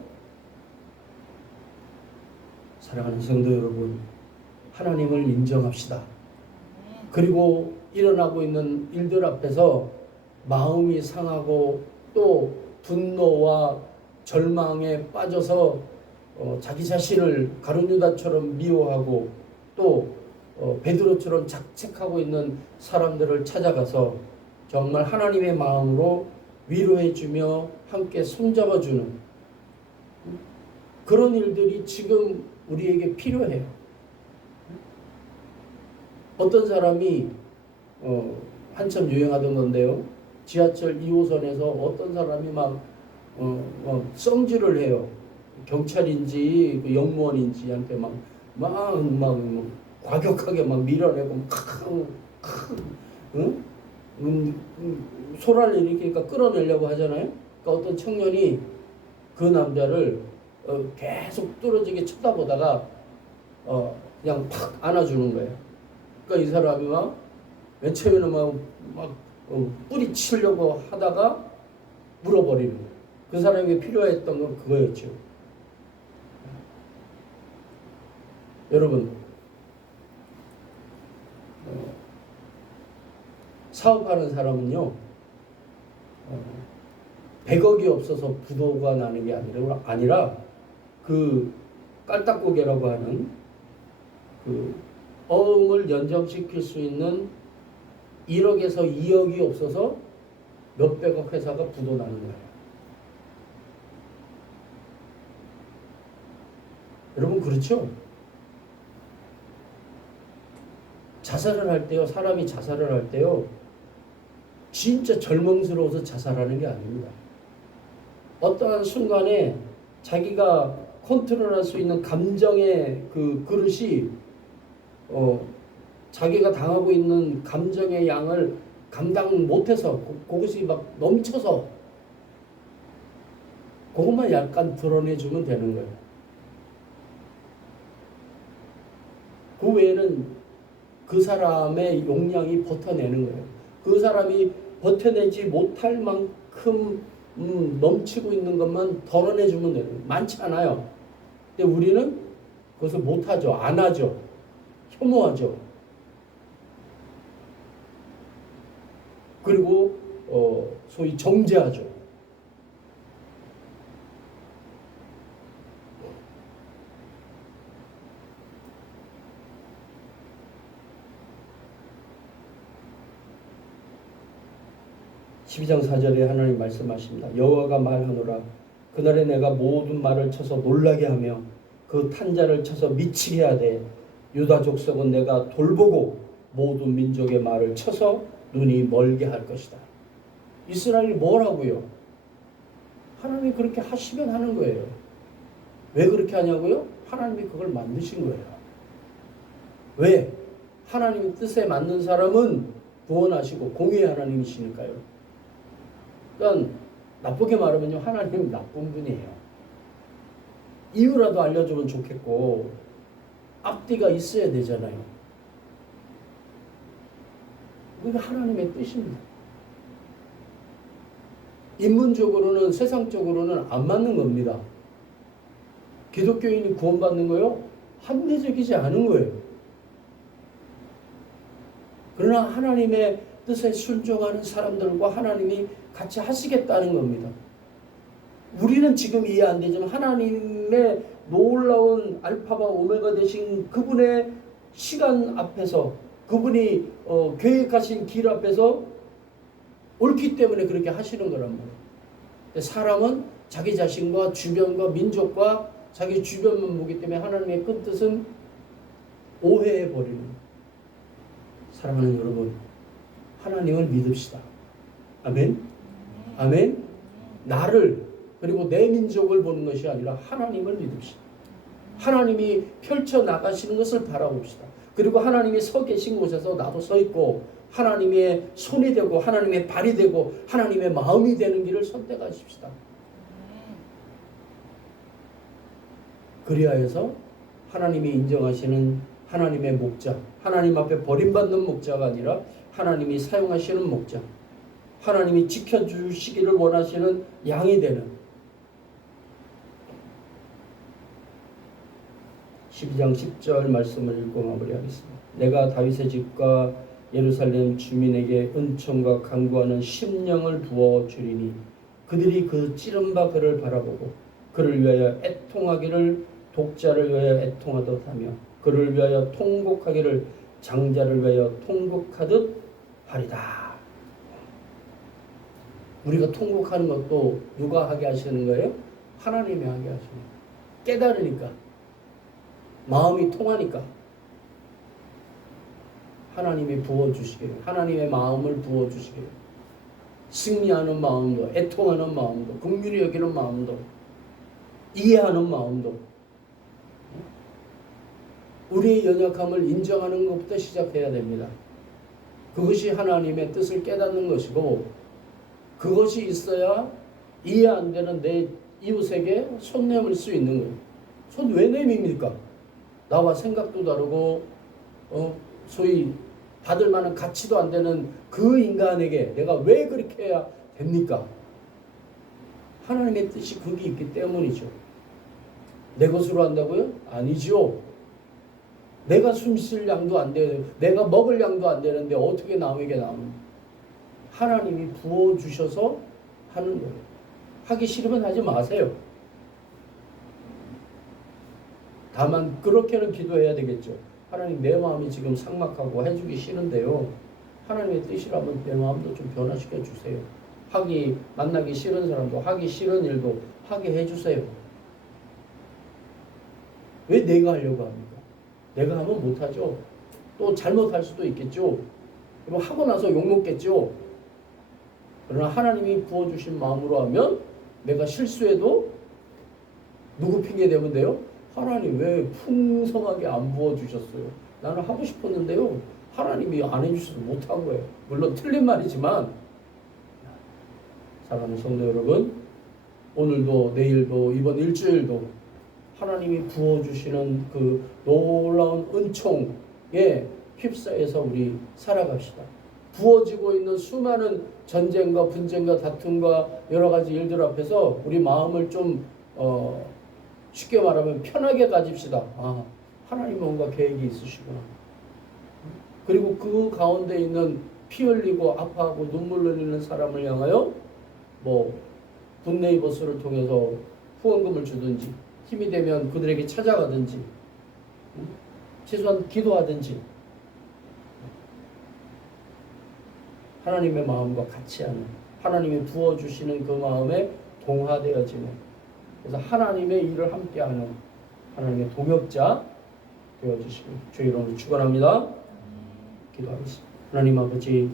사랑하는 성도 여러분, 하나님을 인정합시다. 그리고 일어나고 있는 일들 앞에서 마음이 상하고 또 분노와 절망에 빠져서 자기 자신을 가룟 유다처럼 미워하고 또 베드로처럼 자책하고 있는 사람들을 찾아가서 정말 하나님의 마음으로 위로해주며 함께 손잡아주는 그런 일들이 지금 우리에게 필요해요. 어떤 사람이 한참 유행하던 건데요. 지하철 2호선에서 어떤 사람이 막 성질을 해요. 경찰인지 영무원인지한테 막 과격하게 막 밀어내고 소란을 일으키니까 끌어내려고 하잖아요. 그러니까 어떤 청년이 그 남자를 계속 뚫어지게 쳐다보다가 그냥 팍 안아주는 거예요. 그러니까 이 사람이 맨 처음에는 뿌리치려고 하다가 물어버리는 거예요. 그 사람에게 필요했던 건 그거였죠. 여러분, 사업하는 사람은요 100억이 없어서 부도가 나는 게 아니라 그 깔딱고개라고 하는 그 어음을 연장시킬 수 있는 1억에서 2억이 없어서 몇백억 회사가 부도 나는 거예요. 여러분 그렇죠? 자살을 할 때요, 사람이 자살을 할 때요 진짜 절망스러워서 자살하는 게 아닙니다. 어떠한 순간에 자기가 컨트롤할 수 있는 감정의 그 그릇이 자기가 당하고 있는 감정의 양을 감당 못해서 그것이 막 넘쳐서 그것만 약간 드러내주면 되는 거예요. 그 외에는 그 사람의 용량이 버텨내는 거예요. 그 사람이 버텨내지 못할 만큼 넘치고 있는 것만 덜어내주면 되는 거예요. 많지 않아요. 근데 우리는 그것을 못하죠. 안 하죠. 혐오하죠. 그리고 소위 정죄하죠. 12장 4절에 하나님 말씀하십니다. 여호와가 말하노라 그날에 내가 모든 말을 쳐서 놀라게 하며 그 탄자를 쳐서 미치게 하되 유다 족속은 내가 돌보고 모든 민족의 말을 쳐서 눈이 멀게 할 것이다. 이스라엘이 뭘 하고요? 하나님이 그렇게 하시면 하는 거예요. 왜 그렇게 하냐고요? 하나님이 그걸 만드신 거예요. 왜? 하나님 뜻에 맞는 사람은 구원하시고 공의의 하나님이시니까요. 그러니까 나쁘게 말하면요, 하나님은 나쁜 분이에요. 이유라도 알려주면 좋겠고 앞뒤가 있어야 되잖아요. 그게 하나님의 뜻입니다. 인문적으로는 세상적으로는 안 맞는 겁니다. 기독교인이 구원받는 거요? 합리적이지 않은 거예요. 그러나 하나님의 뜻에 순종하는 사람들과 하나님이 같이 하시겠다는 겁니다. 우리는 지금 이해 안 되지만 하나님의 놀라운 알파와 오메가 되신 그분의 시간 앞에서 그분이 계획하신 길 앞에서 옳기 때문에 그렇게 하시는 거란 말이에요. 사람은 자기 자신과 주변과 민족과 자기 주변만 보기 때문에 하나님의 큰 뜻은 오해해 버리는 거예요. 사랑하는 여러분, 하나님을 믿읍시다. 아멘? 아멘? 나를 그리고 내 민족을 보는 것이 아니라 하나님을 믿읍시다. 하나님이 펼쳐나가시는 것을 바라봅시다. 그리고 하나님이 서 계신 곳에서 나도 서 있고 하나님의 손이 되고 하나님의 발이 되고 하나님의 마음이 되는 길을 선택하십시다. 그리하여서 하나님이 인정하시는 하나님의 목자, 하나님 앞에 버림받는 목자가 아니라 하나님이 사용하시는 목자, 하나님이 지켜주시기를 원하시는 양이 되는 12장 10절 말씀을 읽고 마무리하겠습니다. 내가 다윗의 집과 예루살렘 주민에게 은총과 간구하는 심령을 부어주리니 그들이 그 찌른 바 그를 바라보고 그를 위하여 애통하기를 독자를 위하여 애통하듯 하며 그를 위하여 통곡하기를 장자를 위하여 통곡하듯 하리다. 우리가 통곡하는 것도 누가 하게 하시는 거예요? 하나님이 하게 하시는 거예요. 깨달으니까 마음이 통하니까 하나님이 부어주시기를, 하나님의 마음을 부어주시기를, 승리하는 마음도, 애통하는 마음도, 긍휼히 여기는 마음도, 이해하는 마음도, 우리의 연약함을 인정하는 것부터 시작해야 됩니다. 그것이 하나님의 뜻을 깨닫는 것이고, 그것이 있어야 이해 안 되는 내 이웃에게 손 내밀 수 있는 거예요. 손 왜 내밉니까? 나와 생각도 다르고 소위 받을 만한 가치도 안 되는 그 인간에게 내가 왜 그렇게 해야 됩니까? 하나님의 뜻이 그게 있기 때문이죠. 내 것으로 한다고요? 아니죠. 내가 숨쉴 양도 안 되는, 내가 먹을 양도 안 되는데 어떻게 남에게 나옵니까? 하나님이 부어주셔서 하는 거예요. 하기 싫으면 하지 마세요. 다만 그렇게는 기도해야 되겠죠. 하나님, 내 마음이 지금 삭막하고 해주기 싫은데요, 하나님의 뜻이라면 내 마음도 좀 변화시켜 주세요. 만나기 싫은 사람도 하기 싫은 일도 하게 해주세요. 왜 내가 하려고 합니까? 내가 하면 못하죠. 또 잘못할 수도 있겠죠. 하고 나서 욕먹겠죠. 그러나 하나님이 부어주신 마음으로 하면 내가 실수해도 누구 핑계 대면 돼요? 하나님 왜 풍성하게 안 부어주셨어요? 나는 하고 싶었는데요, 하나님이 안 해주셔서 못한 거예요. 물론 틀린 말이지만, 사랑하는 성도 여러분, 오늘도 내일도 이번 일주일도 하나님이 부어주시는 그 놀라운 은총에 휩싸여서 우리 살아갑시다. 부어지고 있는 수많은 전쟁과 분쟁과 다툼과 여러 가지 일들 앞에서 우리 마음을 좀 쉽게 말하면 편하게 가집시다. 아, 하나님 뭔가 계획이 있으시구나. 그리고 그 가운데 있는 피 흘리고 아파하고 눈물 흘리는 사람을 향하여 굿네이버스를 통해서 후원금을 주든지, 힘이 되면 그들에게 찾아가든지, 최소한 기도하든지, 하나님의 마음과 같이 하는 하나님이 부어주시는 그 마음에 동화되어지는, 그래서 하나님의 일을 함께하는 하나님의 동역자 되어주시길 주의 이름으로 축원합니다. 기도하겠습니다. 하나님 아버지,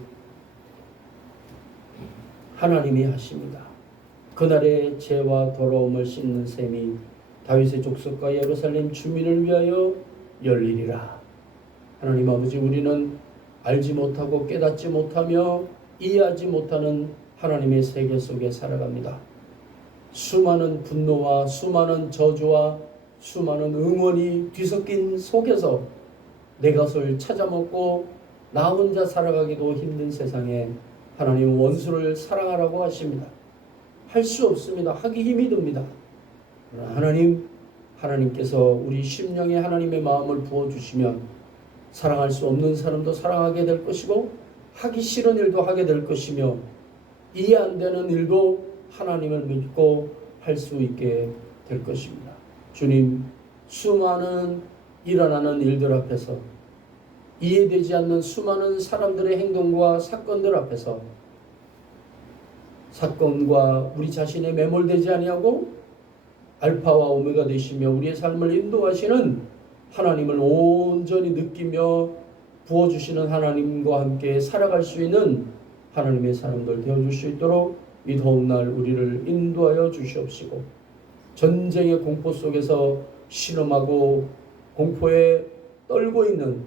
하나님이 하십니다. 그날의 죄와 더러움을 씻는 셈이 다윗의 족속과 예루살렘 주민을 위하여 열리리라. 하나님 아버지, 우리는 알지 못하고 깨닫지 못하며 이해하지 못하는 하나님의 세계 속에 살아갑니다. 수많은 분노와 수많은 저주와 수많은 응원이 뒤섞인 속에서 내 것을 찾아먹고 나 혼자 살아가기도 힘든 세상에 하나님 원수를 사랑하라고 하십니다. 할 수 없습니다. 하기 힘이 듭니다. 그러나 하나님께서 우리 심령에 하나님의 마음을 부어주시면 사랑할 수 없는 사람도 사랑하게 될 것이고, 하기 싫은 일도 하게 될 것이며, 이해 안 되는 일도 하나님을 믿고 할 수 있게 될 것입니다. 주님, 수많은 일어나는 일들 앞에서, 이해되지 않는 수많은 사람들의 행동과 사건들 앞에서 사건과 우리 자신에 매몰되지 아니하고 알파와 오메가 되시며 우리의 삶을 인도하시는 하나님을 온전히 느끼며 부어주시는 하나님과 함께 살아갈 수 있는 하나님의 사람들 되어줄 수 있도록 이 더운 날 우리를 인도하여 주시옵시고, 전쟁의 공포 속에서 신음하고 공포에 떨고 있는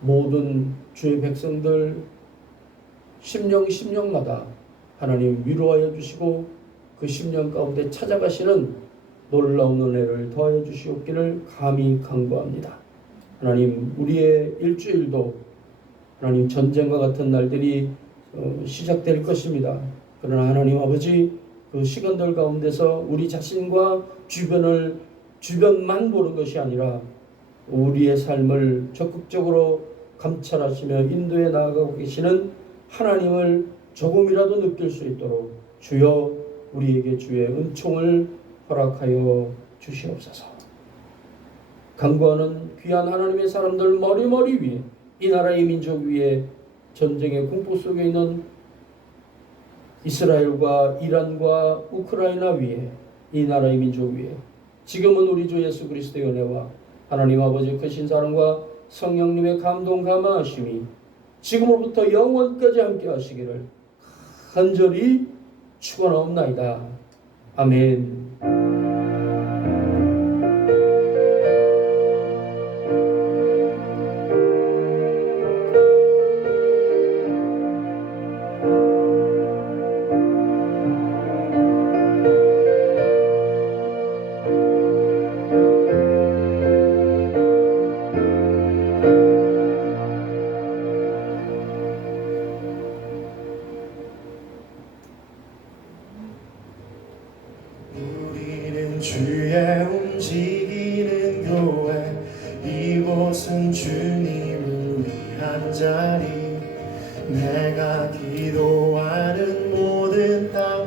모든 주의 백성들 심령마다 하나님 위로하여 주시고 그 심령 가운데 찾아가시는 놀라운 은혜를 더하여 주시옵기를 감히 간구합니다. 하나님, 우리의 일주일도 하나님 전쟁과 같은 날들이 시작될 것입니다. 그러나 하나님 아버지, 그 시간들 가운데서 우리 자신과 주변만 보는 것이 아니라 우리의 삶을 적극적으로 감찰하시며 인도해 나아가고 계시는 하나님을 조금이라도 느낄 수 있도록 주여 우리에게 주의 은총을 허락하여 주시옵소서. 간구하는 귀한 하나님의 사람들 머리 위에, 이 나라의 민족 위에, 전쟁의 공포 속에 있는 이스라엘과 이란과 우크라이나 위에, 이 나라의 민족 위에, 지금은 우리 주 예수 그리스도의 은혜와 하나님 아버지 크신 사랑과 성령님의 감동 감화하심이 지금으로부터 영원까지 함께 하시기를 간절히 축원하옵나이다. 아멘. 주의 움직이는 교회, 이곳은 주님을 위한 자리. 내가 기도하는 모든 땅